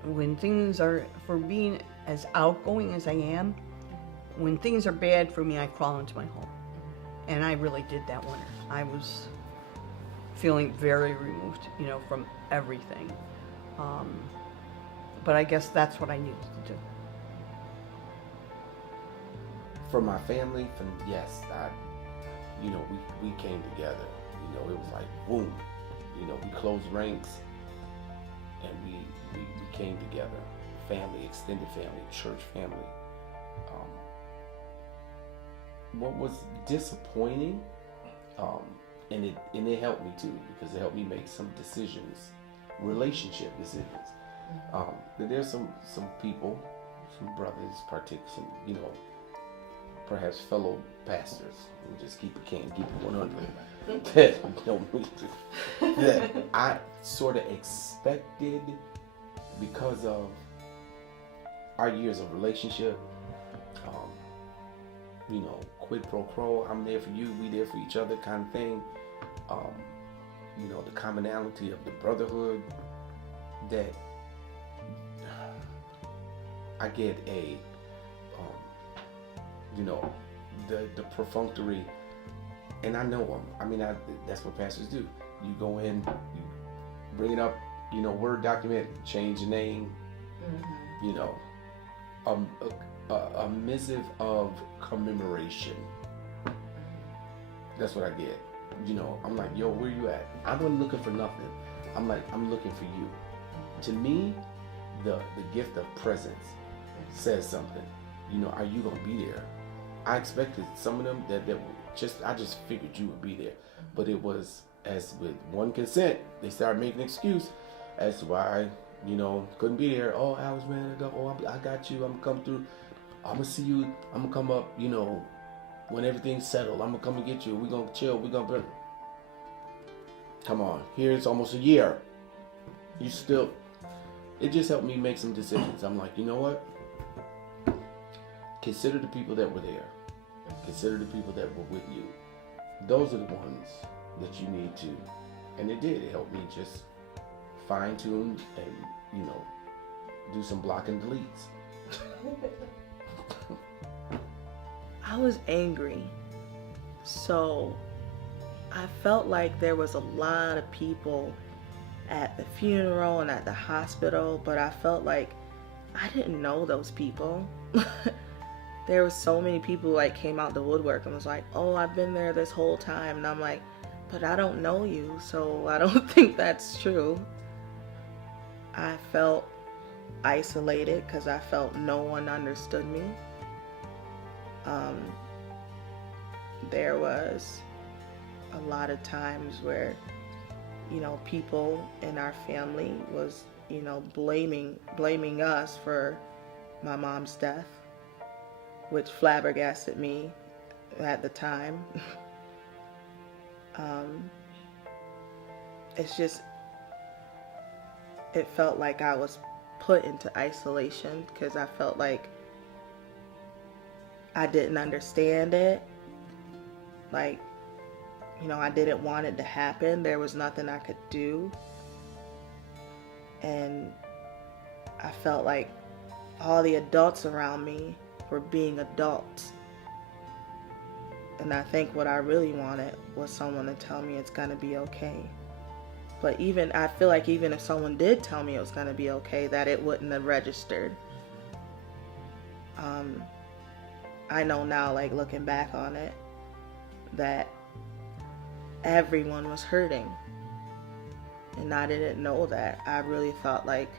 When things are, for being as outgoing as I am, when things are bad for me, I crawl into my home. And I really did that winter. I was feeling very removed, you know, from everything. But I guess that's what I needed to do. For my family, yes, we came together. You know, it was like boom. You know, we closed ranks, and we came together. Family, extended family, church family. What was disappointing, and it helped me too, because it helped me make some decisions, relationship decisions. There's some people, some brothers, some, you know, perhaps fellow pastors, who just keep it 100, that I sort of expected, because of our years of relationship, you know, quid pro quo, I'm there for you, we there for each other kind of thing. You know, the commonality of the brotherhood, that I get you know, the perfunctory, and I know them. I mean, that's what pastors do. You go in, you bring it up, you know, Word document, change the name, you know, a missive of commemoration. That's what I get. You know, I'm like, yo, where you at? I wasn't looking for nothing. I'm like, I'm looking for you. To me, the gift of presence says something. You know, are you gonna be there? I expected some of them that I just figured you would be there. But it was, as with one consent, they started making an excuse as to why, you know, couldn't be there. Oh, Alex, man, I got you. I'm gonna come through. I'm gonna see you. I'm gonna come up, you know, when everything's settled. I'm gonna come and get you. We're gonna chill. We're gonna burn. Come on. Here it's almost a year. You still. It just helped me make some decisions. I'm like, you know what? Consider the people that were there. Consider the people that were with you. Those are the ones that you need to. And it did. It helped me just fine tune and, you know, do some block and deletes. I was angry. So I felt like there was a lot of people at the funeral and at the hospital, but I felt like I didn't know those people. There were so many people like came out the woodwork and was like, oh, I've been there this whole time. And I'm like, but I don't know you, so I don't think that's true. I felt isolated because I felt no one understood me. There was a lot of times where, you know, people in our family was, you know, blaming us for my mom's death, which flabbergasted me at the time. It felt like I was put into isolation because I felt like I didn't understand it. Like, you know, I didn't want it to happen. There was nothing I could do. And I felt like all the adults around me were being adults. And I think what I really wanted was someone to tell me it's gonna be okay. But I feel like even if someone did tell me it was gonna be okay, that it wouldn't have registered. I know now, like looking back on it, that everyone was hurting. And I didn't know that. I really thought like,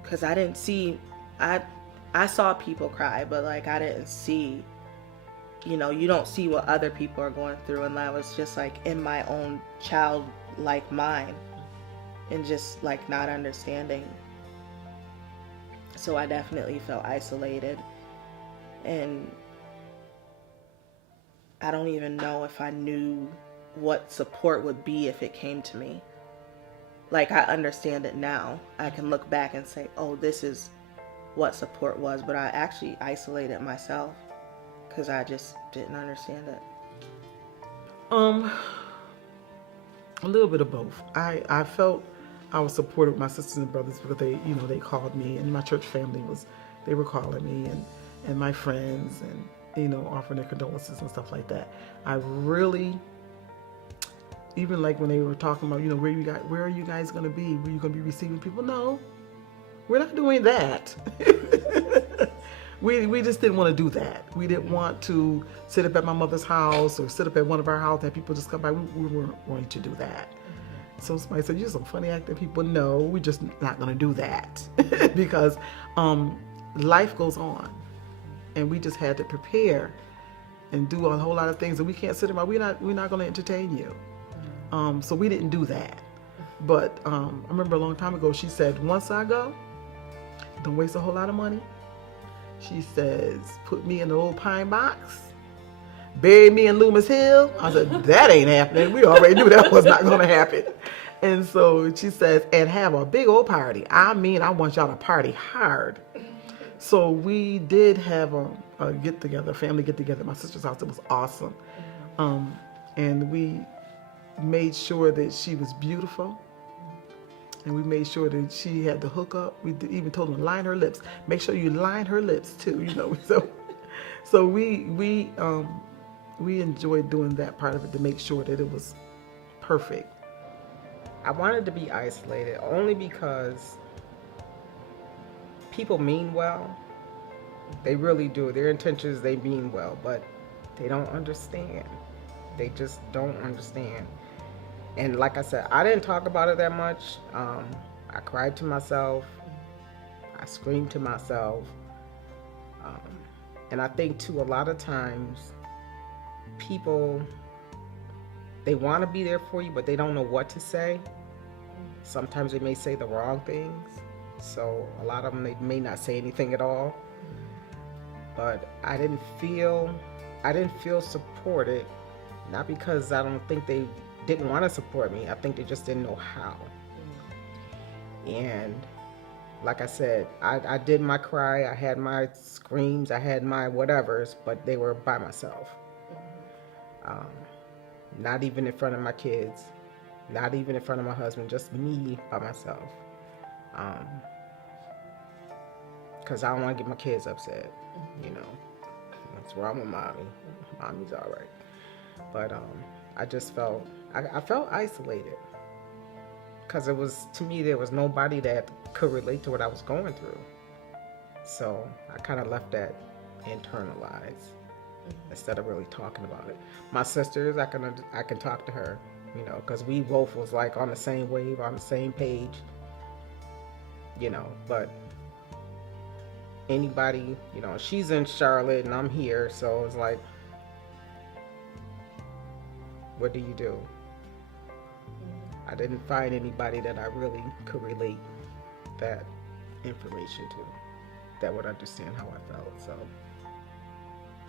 because I didn't see, I saw people cry, but like I didn't see you know, you don't see what other people are going through, and I was just like in my own childlike mind and just like not understanding. So I definitely felt isolated, and I don't even know if I knew what support would be if it came to me. Like, I understand it now. I can look back and say, oh, this is what support was, but I actually isolated myself because I just didn't understand it. A little bit of both. I felt I was supported with my sisters and brothers because they called me, and my church family they were calling me, and my friends, and offering their condolences and stuff like that. I really, even like when they were talking about, where are you guys going to be? Were you going to be receiving people? No, we're not doing that. We just didn't want to do that. We didn't want to sit up at my mother's house or sit up at one of our houses and people just come by. We weren't going to do that. So somebody said, you're some funny acting people. No, we're just not going to do that because life goes on, and we just had to prepare and do a whole lot of things that we can't sit around. We're not going to entertain you. So we didn't do that. But I remember a long time ago, she said, once I go, don't waste a whole lot of money. She says, put me in the old pine box, bury me in Loomis Hill. I said, that ain't happening. We already knew that was not going to happen. And so she says, and have a big old party. I mean, I want y'all to party hard. So we did have a get-together, family get-together at my sister's house. It was awesome. And we made sure that she was beautiful. And we made sure that she had the hookup. We even told them to line her lips. Make sure you line her lips too, So we enjoyed doing that part of it to make sure that it was perfect. I wanted to be isolated only because people mean well. They really do. Their intentions, they mean well, but they don't understand. They just don't understand. And like I said, I didn't talk about it that much. I cried to myself. I screamed to myself. And I think too, a lot of times people, they want to be there for you, but they don't know what to say. Sometimes they may say the wrong things. So a lot of them, they may not say anything at all. But I didn't feel supported, not because I don't think they didn't want to support me. I think they just didn't know how. And like I said, I did my cry, I had my screams, I had my whatevers, but they were by myself. Not even in front of my kids, not even in front of my husband, just me by myself. Because I don't want to get my kids upset, What's wrong with mommy? Mommy's all right. But I just felt, I felt isolated. Because to me, there was nobody that could relate to what I was going through. So I kind of left that internalized instead of really talking about it. My sisters, I can talk to her, because we both was like on the same wave, on the same page, but anybody, she's in Charlotte and I'm here, so it's like, what do you do? I didn't find anybody that I really could relate that information to, that would understand how I felt, so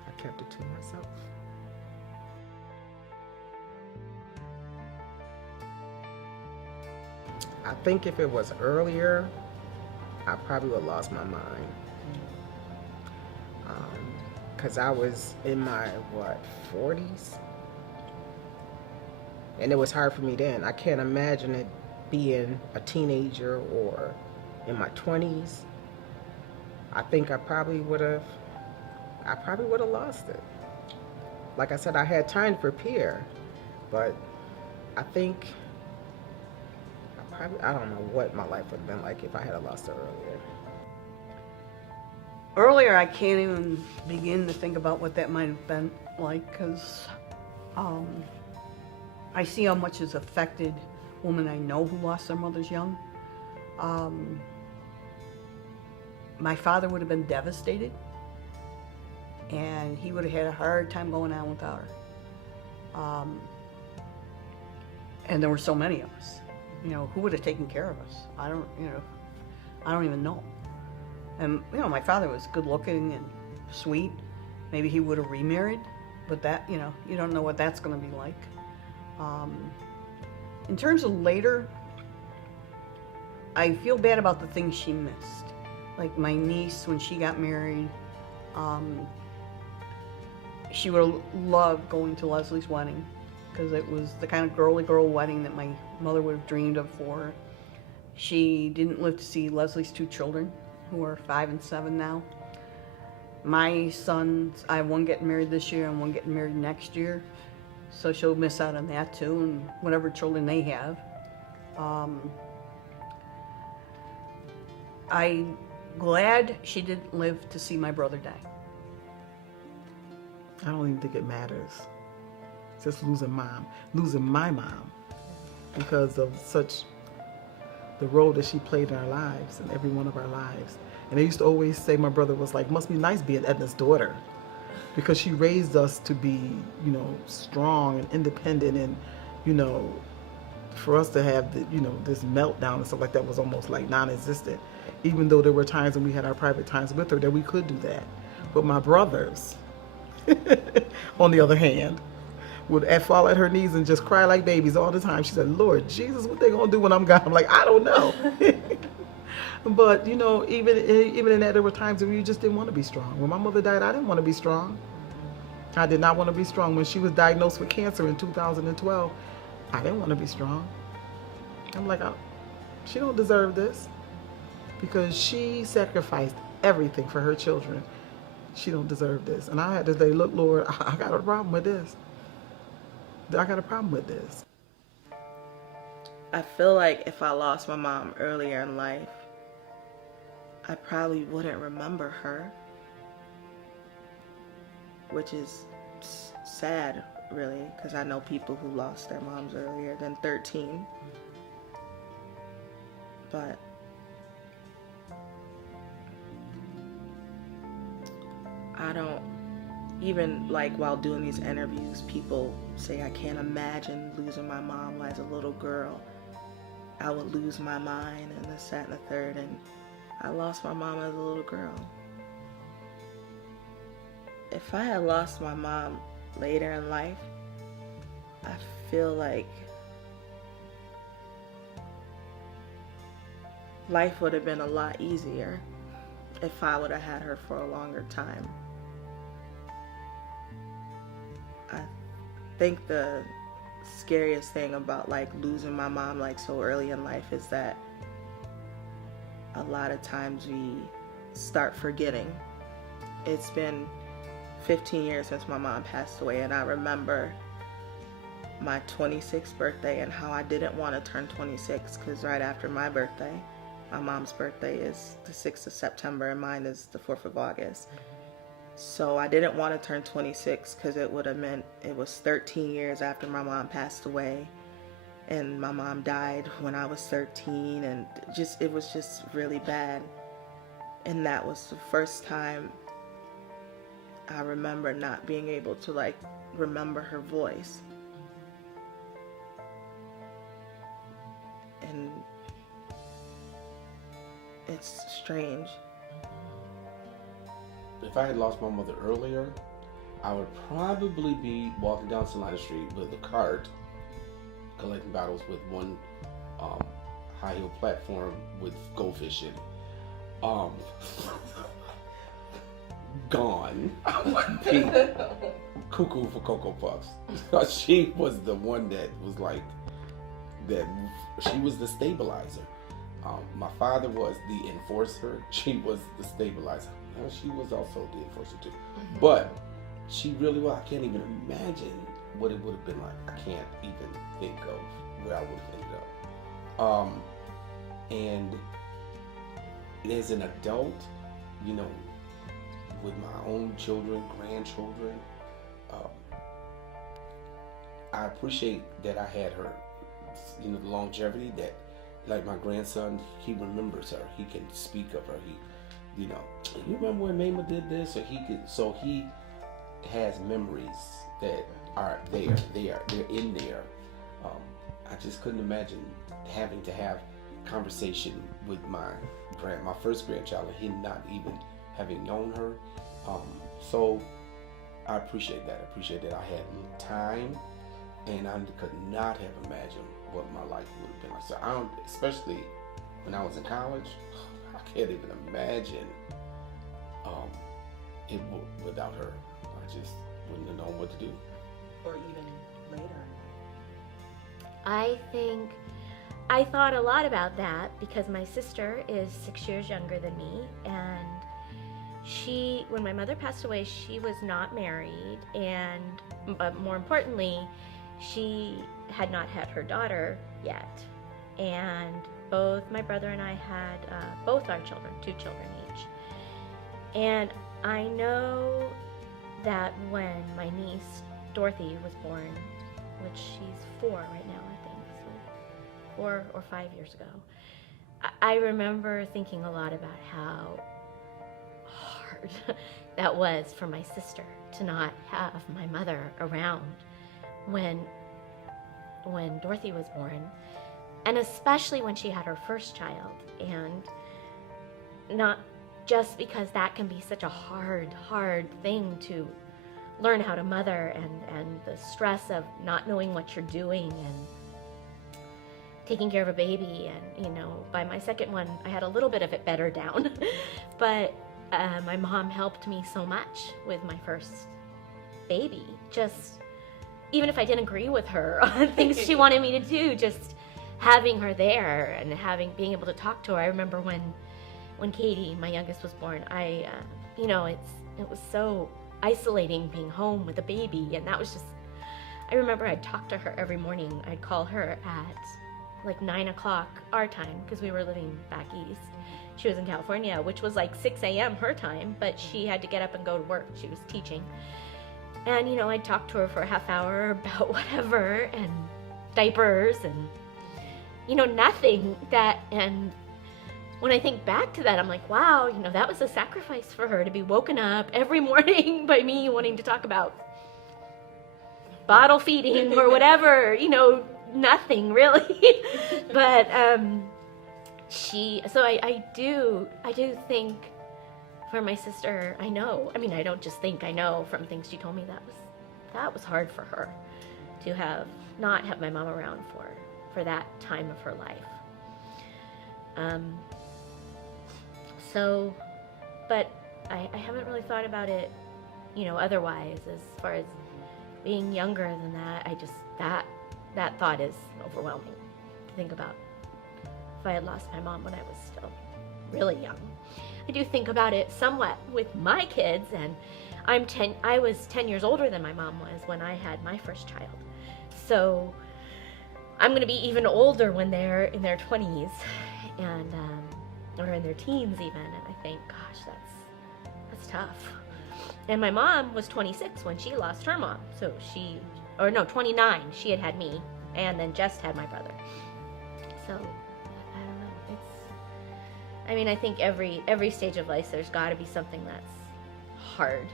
I kept it to myself. I think if it was earlier, I probably would have lost my mind. Because I was in my, 40s? And it was hard for me then. I can't imagine it being a teenager or in my 20s. I think I probably would have lost it. Like I said, I had time to prepare, but I think I don't know what my life would have been like if I had lost it earlier. Earlier, I can't even begin to think about what that might have been like, because I see how much it's affected women I know who lost their mothers young. My father would have been devastated. and he would have had a hard time going on without her. And there were so many of us. You know, who would have taken care of us? I don't even know. And, you know, my father was good looking and sweet. Maybe he would have remarried, but that, you know, you don't know what that's going to be like. In terms of later, I feel bad about the things she missed. Like my niece, when she got married, she would have loved going to Leslie's wedding because it was the kind of girly girl wedding that my mother would have dreamed of for her. She didn't live to see Leslie's 2 children, who are 5 and 7 now. My sons, I have one getting married this year and one getting married next year, so she'll miss out on that too, and whatever children they have. I'm glad she didn't live to see my brother die. I don't even think it matters. Just losing my mom, because of such the role that she played in our lives, in every one of our lives. And I used to always say my brother was like, must be nice being Edna's daughter, because she raised us to be, you know, strong and independent, and, you know, for us to have the, you know, this meltdown and stuff like that was almost like non-existent, even though there were times when we had our private times with her that we could do that. But my brothers, on the other hand, would fall at her knees and just cry like babies all the time. She said, Lord Jesus, what they gonna do when I'm gone? I'm like, I don't know. But, you know, even in that, there were times when you just didn't want to be strong. When my mother died, I didn't want to be strong. I did not want to be strong. When she was diagnosed with cancer in 2012, I didn't want to be strong. I'm like, she don't deserve this, because she sacrificed everything for her children. She don't deserve this. And I had to say, look, Lord, I got a problem with this. I got a problem with this. I feel like if I lost my mom earlier in life, I probably wouldn't remember her, which is sad, really, because I know people who lost their moms earlier than 13. But I don't, even like while doing these interviews, people say I can't imagine losing my mom as a little girl. I would lose my mind and this, that, and the third, and I lost my mom as a little girl. If I had lost my mom later in life, I feel like life would have been a lot easier if I would have had her for a longer time. I think the scariest thing about like losing my mom like so early in life is that a lot of times we start forgetting. It's been 15 years since my mom passed away, and I remember my 26th birthday and how I didn't want to turn 26 because right after my birthday, my mom's birthday is the 6th of September and mine is the 4th of August. So I didn't want to turn 26 because it would have meant it was 13 years after my mom passed away, and my mom died when I was 13, and it was just really bad. And that was the first time I remember not being able to like remember her voice. And it's strange. If I had lost my mother earlier, I would probably be walking down Salina Street with a cart, collecting bottles with one high heel platform with goldfish in it. Gone. I would be cuckoo for Cocoa Puffs. She was the one that was like, that she was the stabilizer. My father was the enforcer. She was the stabilizer. She was also the enforcer too. But she really was. I can't even imagine what it would have been like. I can't even think of where I would have ended up. And as an adult, you know, with my own children, grandchildren, I appreciate that I had her, you know, the longevity that, like my grandson, he remembers her. He can speak of her. you know, you remember when Mama did this, or he has memories that are there. They're in there. I just couldn't imagine having to have conversation with my first grandchild, and him not even having known her. So I appreciate that. I appreciate that I had time, and I could not have imagined what my life would have been like. So especially when I was in college, I can't even imagine it without her. I just wouldn't have known what to do. Or even later. I thought a lot about that because my sister is 6 years younger than me, and when my mother passed away, she was not married, but more importantly, she had not had her daughter yet. And both my brother and I had both our children, 2 children each. And I know that when my niece Dorothy was born, which she's 4 right now, I think, so 4 or 5 years ago, I remember thinking a lot about how hard that was for my sister to not have my mother around when Dorothy was born, and especially when she had her first child. And not just because that can be such a hard thing to learn how to mother, and the stress of not knowing what you're doing and taking care of a baby. And you know, by my second one, I had a little bit of it better down. But my mom helped me so much with my first baby. Just even if I didn't agree with her on things she wanted me to do, just having her there and being able to talk to her. I remember when Katie, my youngest, was born, it was so isolating being home with a baby, and that was just, I remember I'd talk to her every morning. I'd call her at like 9 o'clock our time, because we were living back east. She was in California, which was like 6 a.m. her time, but she had to get up and go to work. She was teaching. And, I'd talk to her for a half hour about whatever, and diapers, and, nothing that, and when I think back to that, I'm like, wow, that was a sacrifice for her to be woken up every morning by me wanting to talk about bottle feeding or whatever, nothing really. But I do think for my sister, I don't just think, I know from things she told me that was hard for her to not have my mom around for that time of her life. But I haven't really thought about it, otherwise, as far as being younger than that. That thought is overwhelming to think about. If I had lost my mom when I was still really young. I do think about it somewhat with my kids, and I was 10 years older than my mom was when I had my first child. So I'm going to be even older when they're in their 20s, and or in their teens even, and I think, gosh, that's tough. And my mom was 26 when she lost her mom, so 29, she had me, and then just had my brother. So I don't know, I think every stage of life there's got to be something that's hard,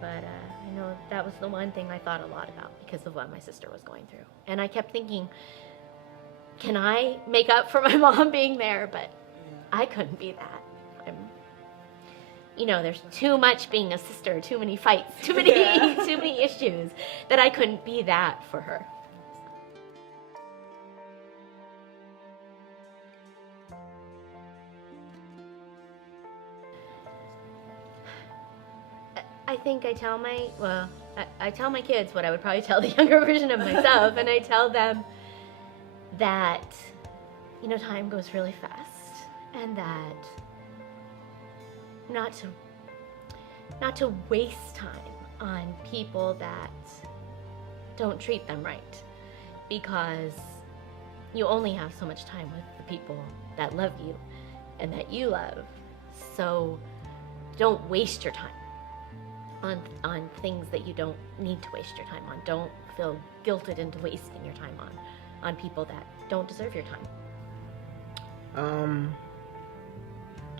but I know that was the one thing I thought a lot about because of what my sister was going through. And I kept thinking, can I make up for my mom being there? But I couldn't be that. There's too much being a sister, too many fights, too many issues, that I couldn't be that for her. I think I tell my kids what I would probably tell the younger version of myself, and I tell them that, time goes really fast, and that not to waste time on people that don't treat them right, because you only have so much time with the people that love you and that you love. So don't waste your time on things that you don't need to waste your time on. Don't feel guilted into wasting your time on people that don't deserve your time.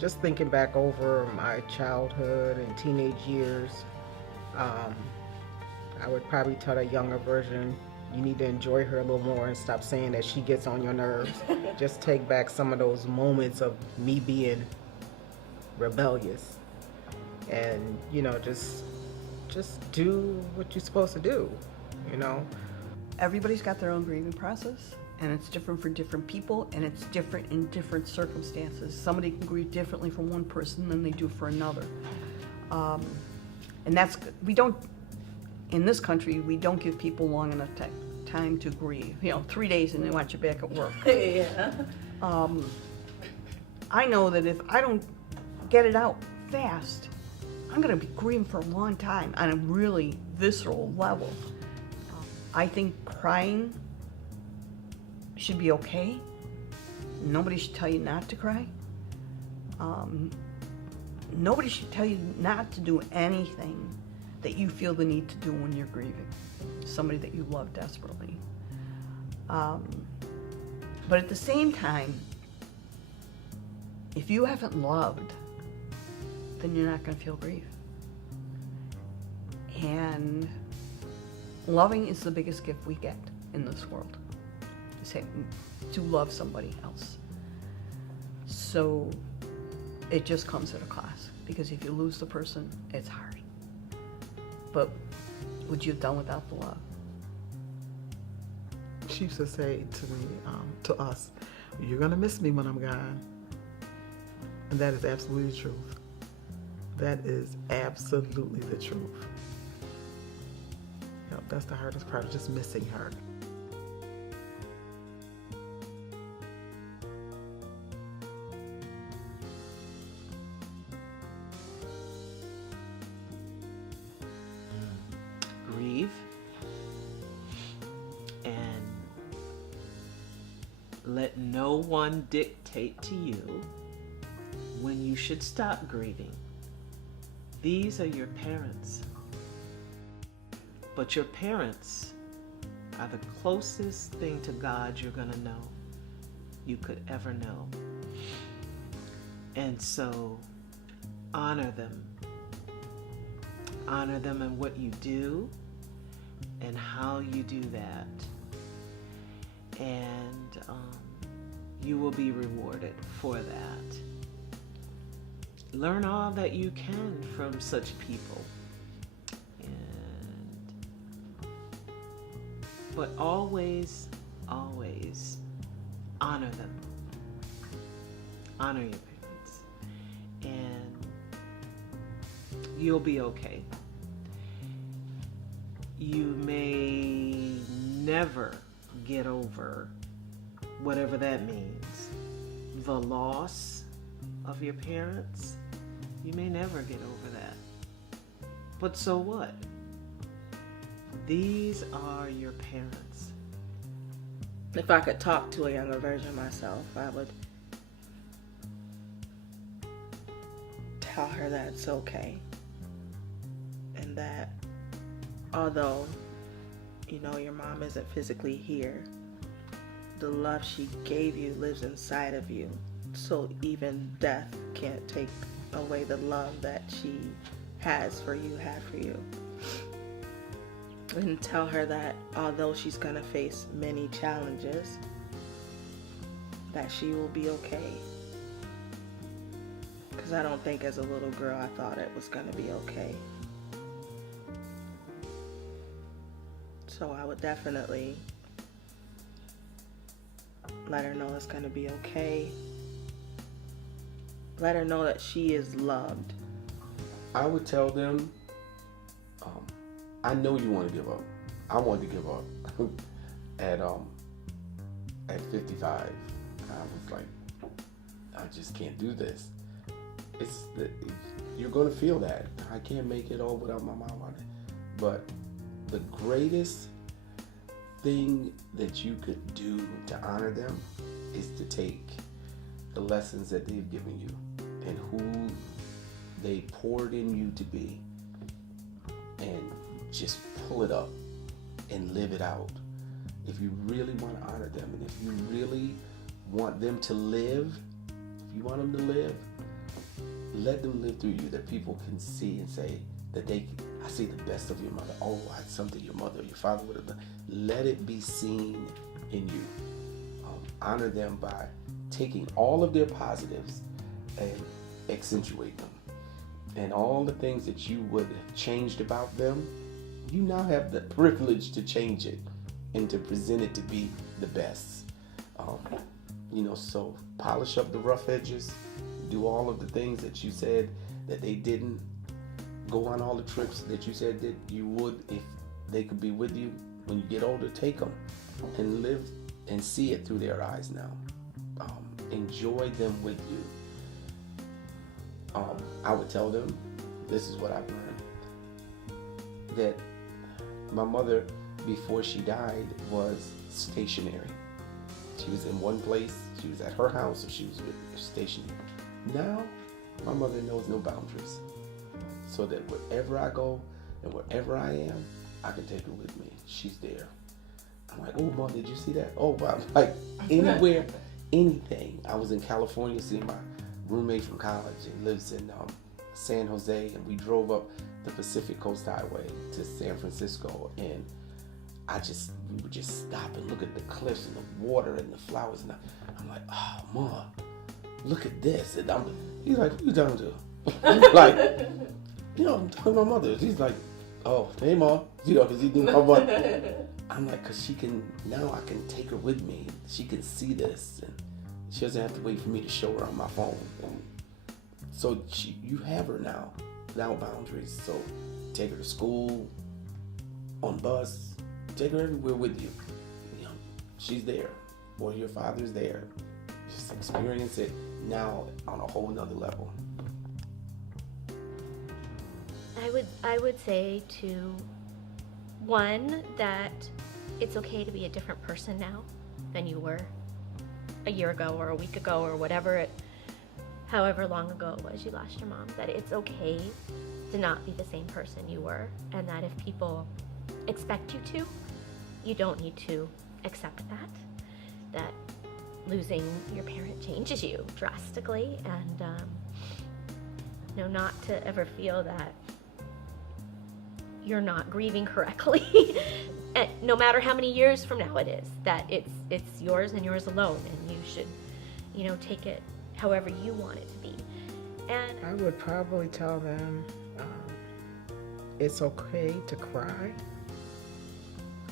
just thinking back over my childhood and teenage years, I would probably tell a younger version, you need to enjoy her a little more and stop saying that she gets on your nerves. Just take back some of those moments of me being rebellious, and just do what you're supposed to do. Everybody's got their own grieving process, and it's different for different people, and it's different in different circumstances. Somebody can grieve differently from one person than they do for another. And in this country, we don't give people long enough time to grieve. 3 days and they want you back at work. Yeah. I know that if I don't get it out fast, I'm gonna be grieving for a long time on a really visceral level. I think crying should be okay. Nobody should tell you not to cry. Nobody should tell you not to do anything that you feel the need to do when you're grieving somebody that you love desperately. But at the same time, if you haven't loved, then you're not going to feel grief. And loving is the biggest gift we get in this world, to love somebody else. So it just comes at a cost, because if you lose the person, it's hard. But would you have done without the love? She used to say to me, to us, you're gonna miss me when I'm gone. And that is absolutely the truth. That is absolutely the truth. Yep, that's the hardest part, just missing her. Grieve and let no one dictate to you when you should stop grieving. These are your parents, but your parents are the closest thing to God you're gonna know, you could ever know. And so honor them. Honor them in what you do and how you do that. And you will be rewarded for that. Learn all that you can from such people. But always, always honor them. Honor your parents. And you'll be okay. You may never get over whatever that means. The loss of your parents, you may never get over that. But so what? These are your parents. If I could talk to a younger version of myself, I would tell her that it's okay. And that although, your mom isn't physically here, the love she gave you lives inside of you. So even death can't take away the love that she had for you. And tell her that although she's gonna face many challenges, that she will be okay. Because I don't think as a little girl I thought it was gonna be okay. So I would definitely let her know it's gonna be okay. Let her know that she is loved. I would tell them, I know you want to give up. I wanted to give up at 55. I was like, I just can't do this. You're gonna feel that. I can't make it all without my mom on it. But the greatest thing that you could do to honor them is to take the lessons that they've given you and who they poured in you to be, and just pull it up and live it out. If you really want to honor them, and if you really want them to live, if you want them to live, let them live through you, that people can see and say that I see the best of your mother. Oh, I had something your mother or your father would have done. Let it be seen in you. Honor them by taking all of their positives and accentuate them. And all the things that you would have changed about them, you now have the privilege to change it and to present it to be the best. So polish up the rough edges, do all of the things that you said that they didn't, go on all the trips that you said that you would if they could be with you. When you get older, take them and live and see it through their eyes now. Enjoy them with you. I would tell them, this is what I've learned, that my mother, before she died, was stationary. She was in one place, she was at her house, or she was stationary. Now, my mother knows no boundaries. So that wherever I go and wherever I am, I can take her with me. She's there. I'm like, oh, Mom, did you see that? Oh, wow. Like, anywhere, anything. I was in California seeing my roommate from college. He lives in San Jose, and we drove up the Pacific Coast Highway to San Francisco, and we would just stop and look at the cliffs and the water and the flowers, and I'm like, oh, Mom, look at this. And he's like, what are you talking to? I'm like, I'm talking to my mother. He's like, oh, hey, Mom, because he knew my mother. I'm like, because now I can take her with me. She can see this, and she doesn't have to wait for me to show her on my phone. And so you have her now, without boundaries. So take her to school, on bus, take her everywhere with you. She's there, or your father's there. Just experience it now on a whole nother level. I would say to one that it's okay to be a different person now than you were a year ago or a week ago or however long ago it was you lost your mom, that it's okay to not be the same person you were, and that if people expect you to, you don't need to accept that losing your parent changes you drastically, and not to ever feel that you're not grieving correctly. And no matter how many years from now it is, that it's yours and yours alone, and you should take it however you want it to be. And I would probably tell them it's okay to cry.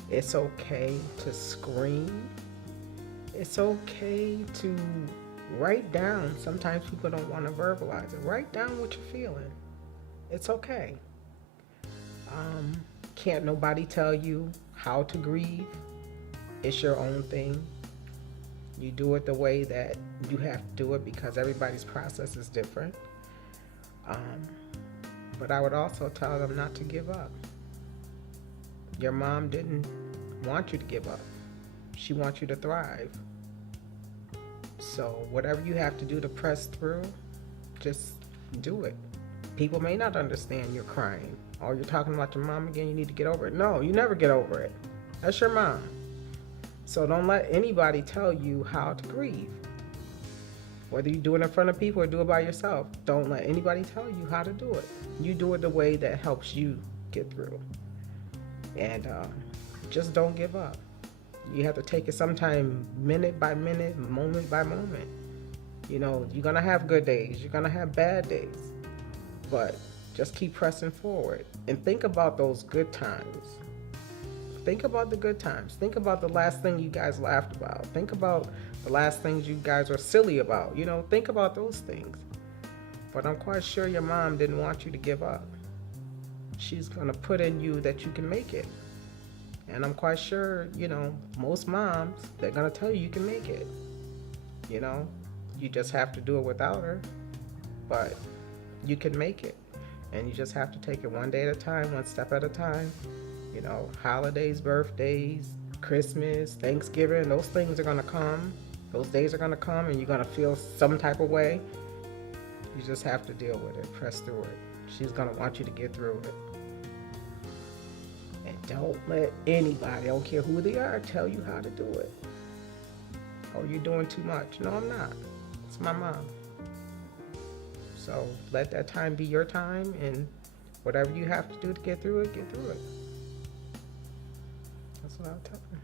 It's okay to scream. It's okay to write down. Sometimes people don't want to verbalize it. Write down what you're feeling. It's okay. Can't nobody tell you how to grieve. It's your own thing. You do it the way that you have to do it, because everybody's process is different. But I would also tell them not to give up. Your mom didn't want you to give up. She wants you to thrive. So whatever you have to do to press through, just do it. People may not understand you're crying. Oh, you're talking about your mom again, you need to get over it. No, you never get over it. That's your mom. So don't let anybody tell you how to grieve. Whether you do it in front of people or do it by yourself, don't let anybody tell you how to do it. You do it the way that helps you get through. And just don't give up. You have to take it sometime minute by minute, moment by moment. You're going to have good days. You're going to have bad days. But just keep pressing forward and think about those good times. Think about the good times. Think about the last thing you guys laughed about. Think about the last things you guys were silly about. Think about those things. But I'm quite sure your mom didn't want you to give up. She's going to put in you that you can make it. And I'm quite sure, most moms, they're going to tell you can make it. You just have to do it without her. But you can make it. And you just have to take it one day at a time, one step at a time. Holidays, birthdays, Christmas, Thanksgiving, those things are going to come. Those days are going to come, and you're going to feel some type of way. You just have to deal with it, press through it. She's going to want you to get through it. And don't let anybody, I don't care who they are, tell you how to do it. Oh, you're doing too much. No, I'm not. It's my mom. So let that time be your time, and whatever you have to do to get through it, get through it. That's what I would tell them.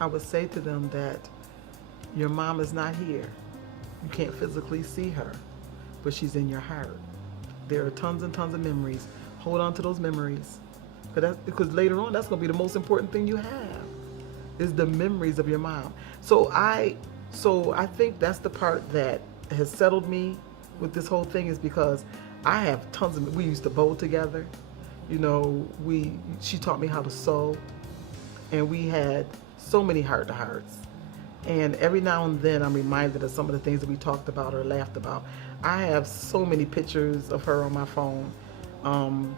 I would say to them that your mom is not here. You can't physically see her, but she's in your heart. There are tons and tons of memories. Hold on to those memories. Because later on, that's going to be the most important thing you have, is the memories of your mom. So I think that's the part that has settled me with this whole thing, is because I have tons of, we used to bowl together. You know, she taught me how to sew, and we had so many heart-to-hearts. And every now and then I'm reminded of some of the things that we talked about or laughed about. I have so many pictures of her on my phone,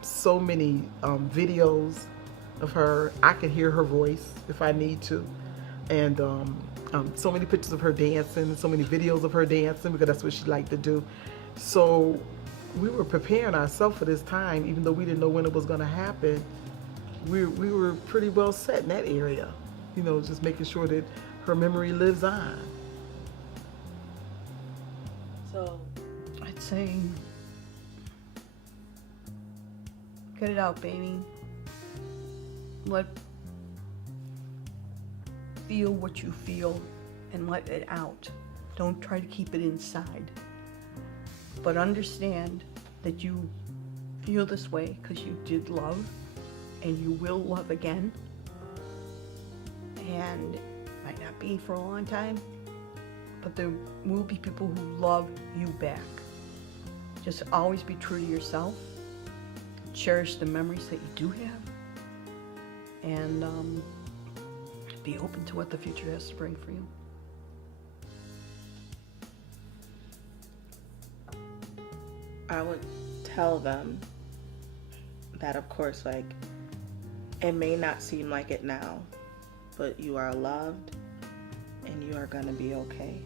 so many videos of her. I can hear her voice if I need to. And so many pictures of her dancing, so many videos of her dancing, because that's what she liked to do. So we were preparing ourselves for this time, even though we didn't know when it was going to happen. We were pretty well set in that area, you know, just making sure that her memory lives on. So I'd say, get it out, baby. Feel what you feel and let it out. Don't try to keep it inside. But understand that you feel this way because you did love, and you will love again. And it might not be for a long time, but there will be people who love you back. Just always be true to yourself. Cherish the memories that you do have. And be open to what the future has to bring for you. I would tell them that, of course, like, it may not seem like it now, but you are loved and you are going to be okay.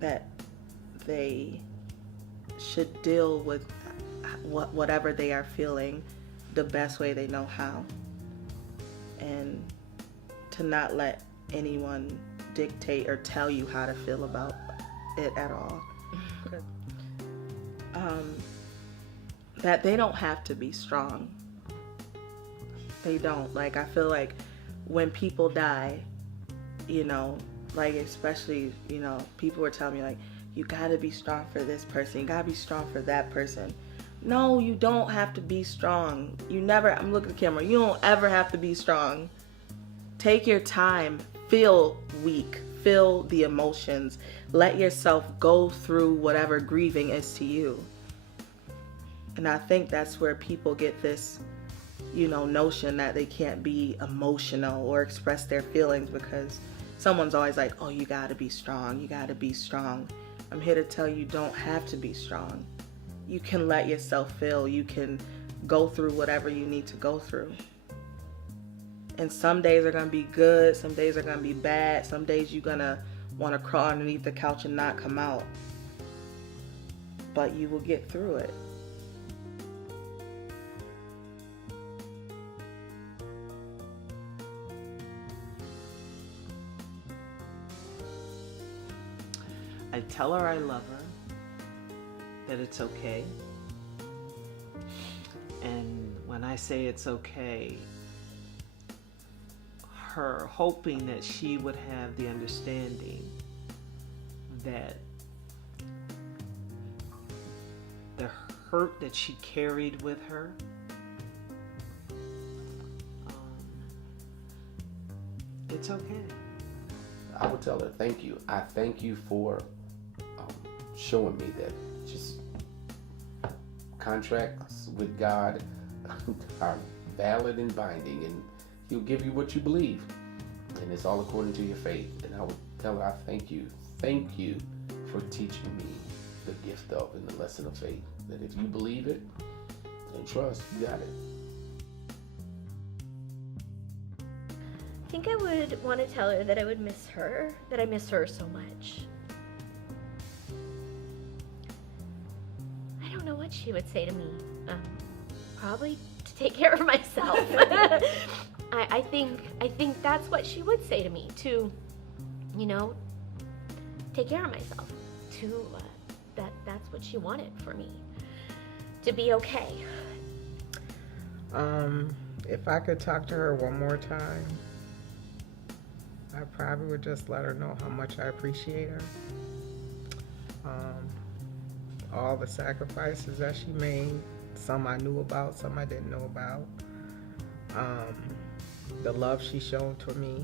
That they should deal with whatever they are feeling the best way they know how, and to not let anyone dictate or tell you how to feel about it at all. That they don't have to be strong. They don't. Like, I feel like when people die, you know, like, especially, you know, people were telling me, like, you gotta be strong for this person, you gotta be strong for that person. No, you don't have to be strong. You never, I'm looking at the camera, you don't ever have to be strong. Take your time, feel weak, feel the emotions, let yourself go through whatever grieving is to you. And I think that's where people get this, you know, notion that they can't be emotional or express their feelings, because someone's always like, oh, you gotta be strong, you gotta be strong. I'm here to tell you, you don't have to be strong. You can let yourself feel, you can go through whatever you need to go through. And some days are gonna be good, some days are gonna be bad, some days you're gonna wanna crawl underneath the couch and not come out. But you will get through it. I tell her I love her, that it's okay. And when I say it's okay, her hoping that she would have the understanding that the hurt that she carried with her, it's okay. I would tell her, thank you. I thank you for showing me that just contracts with God are valid and binding, and He'll give you what you believe, and it's all according to your faith. And I would tell her, I thank you for teaching me the gift of and the lesson of faith, that if you believe it and trust, you got it. I think I would want to tell her that I would miss her, that I miss her so much. I don't know what she would say to me. Probably to take care of myself. I think that's what she would say to me, to you know, take care of myself. That's what she wanted for me, to be okay. If I could talk to her one more time, I probably would just let her know how much I appreciate her. All the sacrifices that she made, some I knew about, some I didn't know about. The love she showed to me,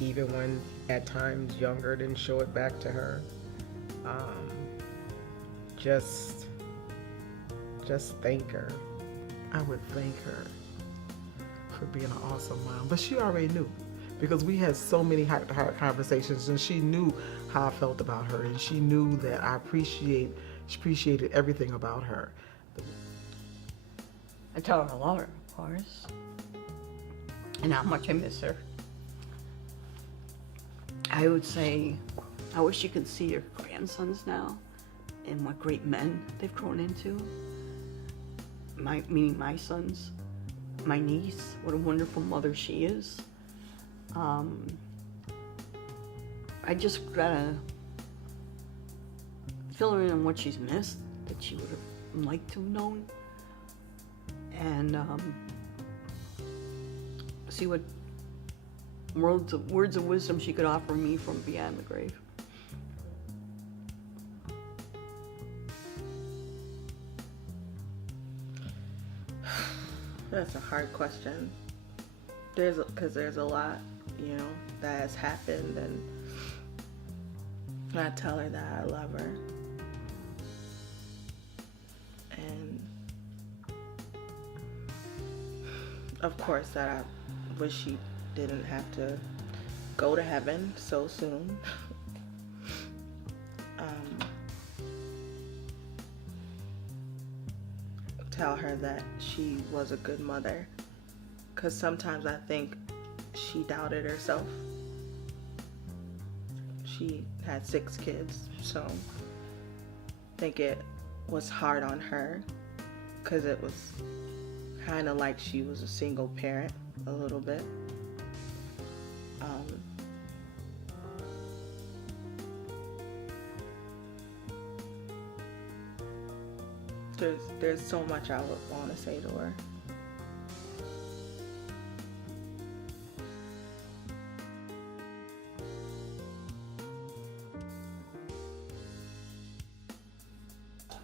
even when at times younger, didn't show it back to her. Just thank her. I would thank her for being an awesome mom. But she already knew, because we had so many heart-to-heart conversations, and she knew how I felt about her, and she knew that I appreciated everything about her. I tell her I love her, of course, and how much I miss her. I would say, I wish you could see your grandsons now and what great men they've grown into. Meaning my sons, my niece, what a wonderful mother she is. I just gotta fill her in on what she's missed, that she would have liked to have known, and see what words of wisdom she could offer me from beyond the grave. That's a hard question. Because there's a lot, you know, that has happened, and I tell her that I love her. And of course that I wish she didn't have to go to heaven so soon. Tell her that she was a good mother, because sometimes I think she doubted herself. She had 6 kids, so I think it was hard on her, because it was kind of like she was a single parent a little bit. There's so much I would want to say to her.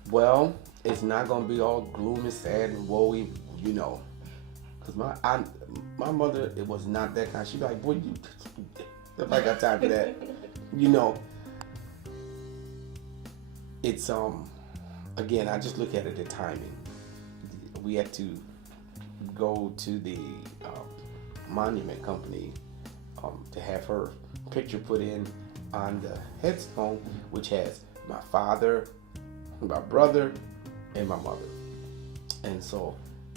Well, it's not gonna be all gloom and sad and woey, you know. Cause my mother, it was not that kind. She'd be like, boy, you, if I got time for that, you know. It's again, I just look at it the timing. We had to go to the monument company to have her picture put in on the headstone, which has my father, my brother, and my mother. And so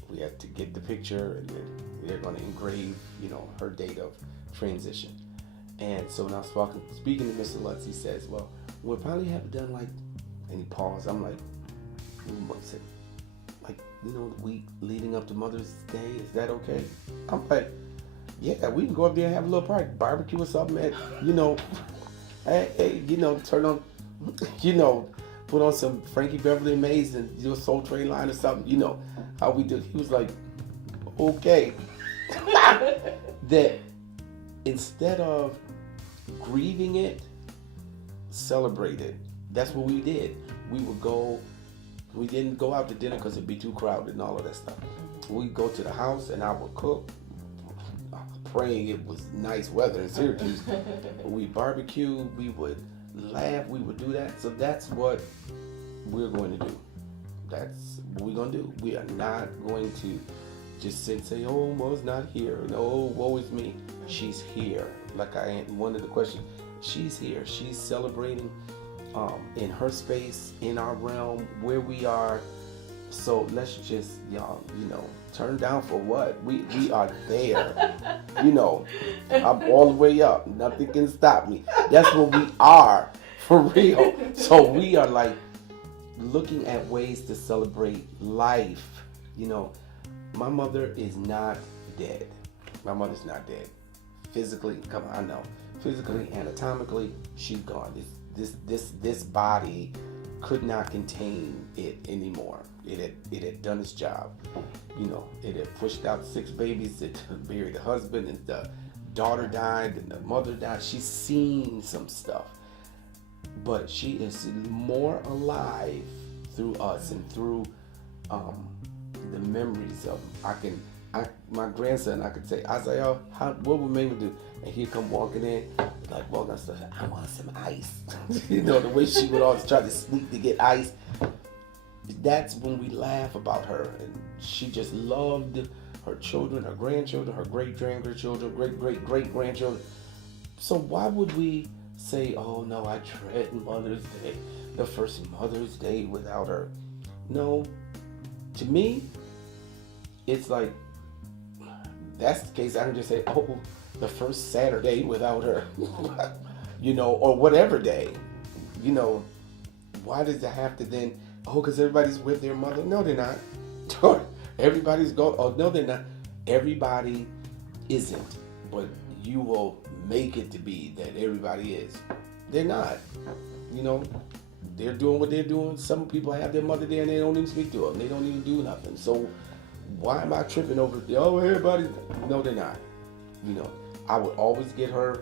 we had to get the picture, and then they're going to engrave, you know, her date of transition. And so when I was speaking to Mr. Lutz, he says, well, we'll probably have it done like, and he paused. I'm like, what's it? Like, you know, the week leading up to Mother's Day, is that okay? I'm like, yeah, we can go up there and have a little party, barbecue or something, and, you know, hey, you know, turn on, you know, put on some Frankie Beverly Mays and do a Soul Train line or something, you know, how we do. He was like, okay. That instead of grieving it, celebrate it. That's what we did. We didn't go out to dinner because it'd be too crowded and all of that stuff. We'd go to the house and I would cook, praying it was nice weather in Syracuse. We barbecue, we would laugh, we would do that. So that's what we're going to do. That's what we're going to do. We are not going to just sit and say, oh, Mo's not here. No, woe is me. She's here. Like one of the questions, she's here. She's celebrating in her space, in our realm, where we are. So let's just, y'all, you know, turn down for what? We are there. You know, I'm all the way up. Nothing can stop me. That's what we are, for real. So we are like looking at ways to celebrate life. You know, my mother is not dead. My mother's not dead. physically, come on, I know, physically, anatomically, she's gone. This body could not contain it anymore. It had done its job. You know, it had pushed out 6 babies. It buried the husband, and the daughter died, and the mother died. She's seen some stuff, but she is more alive through us and through the memories of. My grandson, I could say, Isaiah, what would Mama do? And he'd come walking in, like walking on stuff. I want some ice. You know, the way she would always try to sneak to get ice. That's when we laugh about her, and she just loved her children, her grandchildren, her great-grandchildren, great-great-great-grandchildren. So why would we say, oh no, I dread Mother's Day, the first Mother's Day without her? No, to me, it's like, that's the case. I can just say, oh, the first Saturday without her, you know, or whatever day, you know. Why does it have to then, oh, because everybody's with their mother? No, they're not. Everybody's going, oh, no, they're not. Everybody isn't, but you will make it to be that everybody is. They're not. You know, they're doing what they're doing. Some people have their mother there and they don't even speak to them. They don't even do nothing. So why am I tripping over, oh, everybody? No, they're not. You know, I would always get her,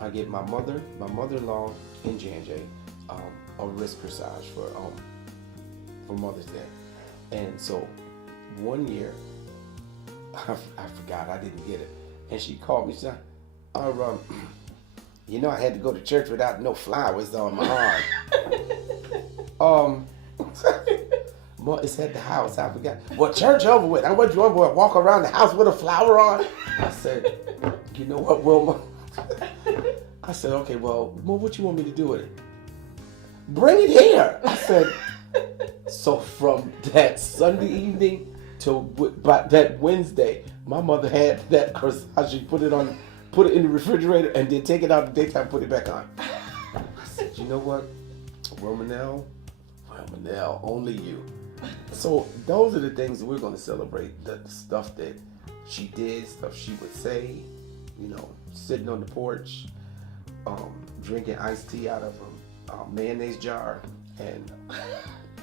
I get my mother-in-law, and Jan-Jay, a wrist massage for Mother's Day. And so one year, I forgot, I didn't get it. And she called me, she said, you know, I had to go to church without no flowers on my arm. It's at the house, I forgot. Well, church over with. I want you to walk around the house with a flower on. I said, you know what, Wilma? I said, okay, well, what you want me to do with it? Bring it here. I said, so from that Sunday evening to that Wednesday, my mother had that corsage. She put it in the refrigerator and then take it out in the daytime, put it back on. I said, you know what, Romanelle, only you. So those are the things that we're going to celebrate. The stuff that she did, stuff she would say, you know, sitting on the porch, drinking iced tea out of a mayonnaise jar and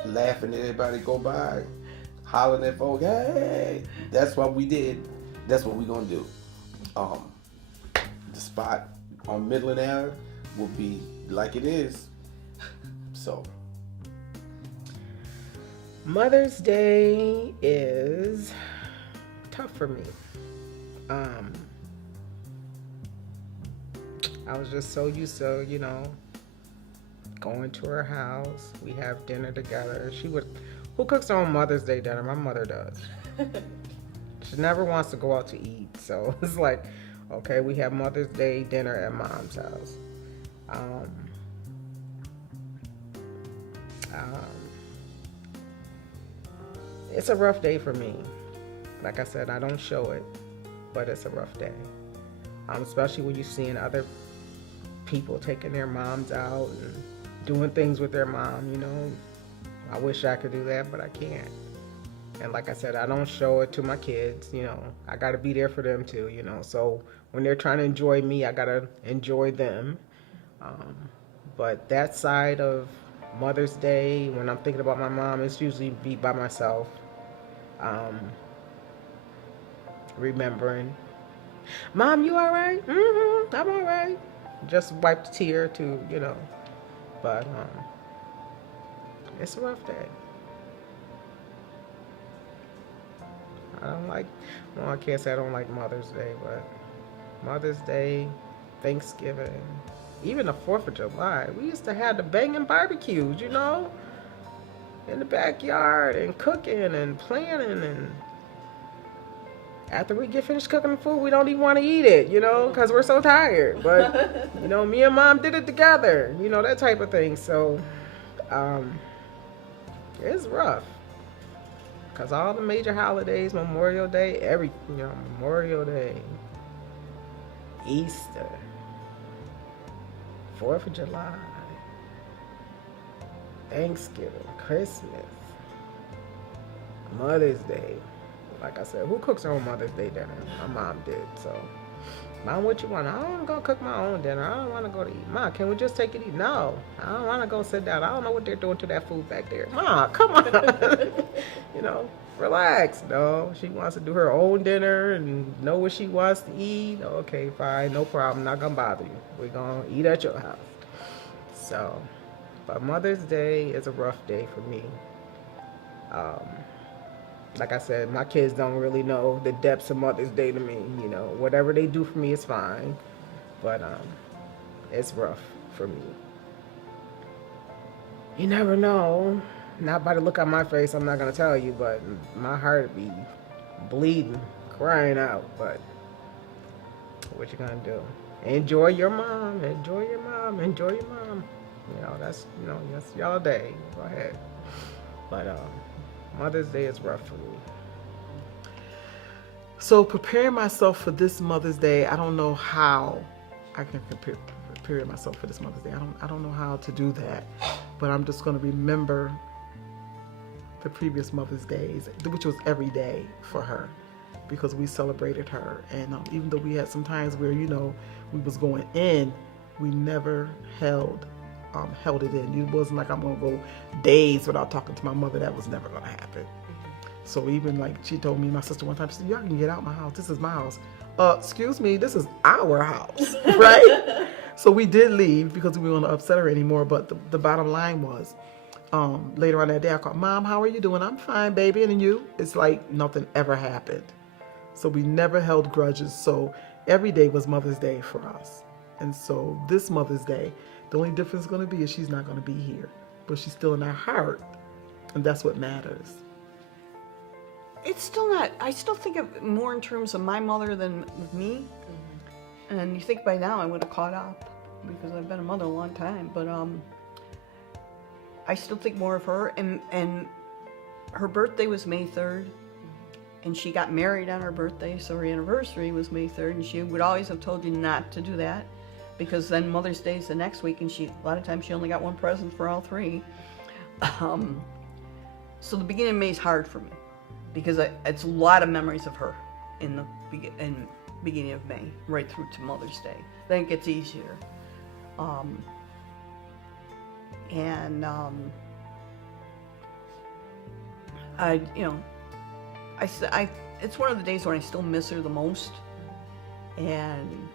laughing at everybody go by, hollering at folks, hey, that's what we did. That's what we're going to do. The spot on Midland Ave will be like it is. So Mother's Day is tough for me. I was just so used to, you know, going to her house. We have dinner together. Who cooks on Mother's Day dinner? My mother does. She never wants to go out to eat. So it's like, okay, we have Mother's Day dinner at Mom's house. It's a rough day for me. Like I said, I don't show it, but it's a rough day. Especially when you're seeing other people taking their moms out and doing things with their mom, you know. I wish I could do that, but I can't. And like I said, I don't show it to my kids, you know. I got to be there for them too, you know. So when they're trying to enjoy me, I got to enjoy them. But that side of Mother's Day, when I'm thinking about my mom, it's usually be by myself. Remembering, Mom, you all right? Mm-hmm, I'm all right. Just wipe the tear to, you know. But it's a rough day. I can't say I don't like Mother's Day, but Mother's Day, Thanksgiving, even the 4th of July, we used to have the banging barbecues, you know, in the backyard and cooking and planning, and after we get finished cooking the food, we don't even want to eat it, you know, because we're so tired. But, you know, me and Mom did it together, you know, that type of thing. So, it's rough. Because all the major holidays, Memorial Day, Memorial Day, Easter, 4th of July, Thanksgiving, Christmas, Mother's Day. Like I said, who cooks on Mother's Day dinner? My mom did, so Mom, what you want? I don't want to go cook my own dinner. I don't want to go to eat. Mom, can we just take it eat? No, I don't want to go sit down. I don't know what they're doing to that food back there. Mom, come on. You know, relax. No, she wants to do her own dinner and know what she wants to eat. Okay, fine, no problem. Not gonna bother you. We're gonna eat at your house. So, but Mother's Day is a rough day for me. Like I said, my kids don't really know the depths of Mother's Day to me. You know, whatever they do for me is fine, but it's rough for me. You never know. Not by the look on my face, I'm not gonna tell you, but my heart be bleeding, crying out. But what you gonna do? Enjoy your mom. Enjoy your mom. Enjoy your mom. You know, that's y'all day. Go ahead. But Mother's Day is rough for me. So preparing myself for this Mother's Day, I don't know how I can prepare myself for this Mother's Day. I don't know how to do that, but I'm just going to remember the previous Mother's Days, which was every day for her, because we celebrated her. And even though we had some times where, you know, we was going in, we never held it in. It wasn't like I'm gonna go days without talking to my mother. That was never gonna happen. So even like she told me, my sister one time, she said, y'all can get out my house. This is my house. Excuse me, this is our house, right? So we did leave because we didn't want to upset her anymore. But the bottom line was, later on that day, I called, Mom, how are you doing? I'm fine, baby. And then you? It's like nothing ever happened. So we never held grudges. So every day was Mother's Day for us. And so this Mother's Day, the only difference is going to be is she's not going to be here, but she's still in our heart, and that's what matters. It's still not, I still think of it more in terms of my mother than with me. And you think by now I would have caught up because I've been a mother a long time, but I still think more of her, and her birthday was May 3rd, and she got married on her birthday, so her anniversary was May 3rd, and she would always have told you not to do that, because then Mother's Day is the next week, and a lot of times she only got one present for all three. So the beginning of May is hard for me, because it's a lot of memories of her in the beginning of May, right through to Mother's Day. Then it gets easier. It's one of the days when I still miss her the most, and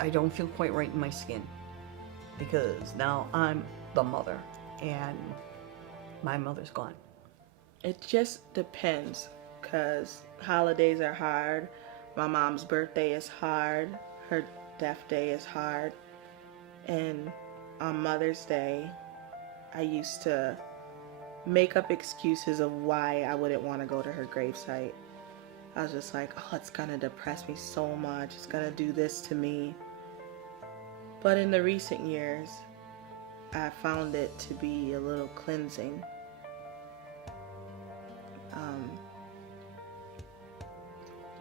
I don't feel quite right in my skin, because now I'm the mother, and my mother's gone. It just depends, because holidays are hard. My mom's birthday is hard. Her death day is hard. And on Mother's Day, I used to make up excuses of why I wouldn't want to go to her gravesite. I was just like, oh, it's gonna depress me so much. It's gonna do this to me. But in the recent years, I found it to be a little cleansing.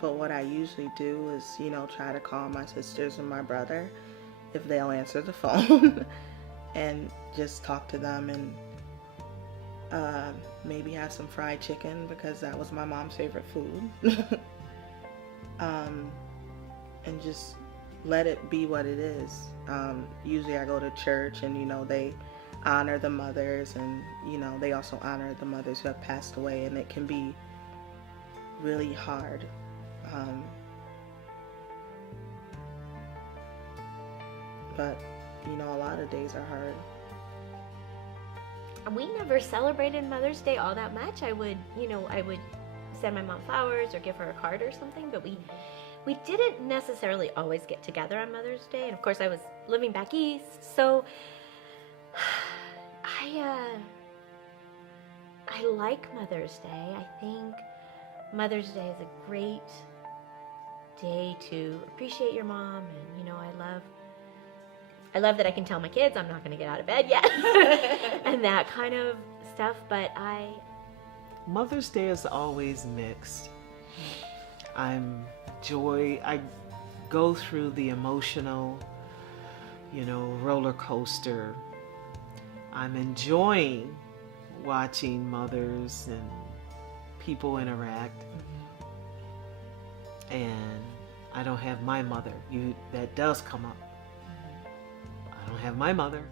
But what I usually do is, try to call my sisters and my brother if they'll answer the phone and just talk to them, and maybe have some fried chicken because that was my mom's favorite food. And just let it be what it is. Usually I go to church, and they honor the mothers, and they also honor the mothers who have passed away, and it can be really hard. But a lot of days are hard. We never celebrated Mother's Day all that much. I would send my mom flowers or give her a card or something, but we didn't necessarily always get together on Mother's Day. And of course I was living back east, so I like Mother's Day. I think Mother's Day is a great day to appreciate your mom, and I love that I can tell my kids I'm not going to get out of bed yet and that kind of stuff, but Mother's Day is always mixed. I go through the emotional, roller coaster. I'm enjoying watching mothers and people interact. And I don't have my mother. That does come up. I don't have my mother.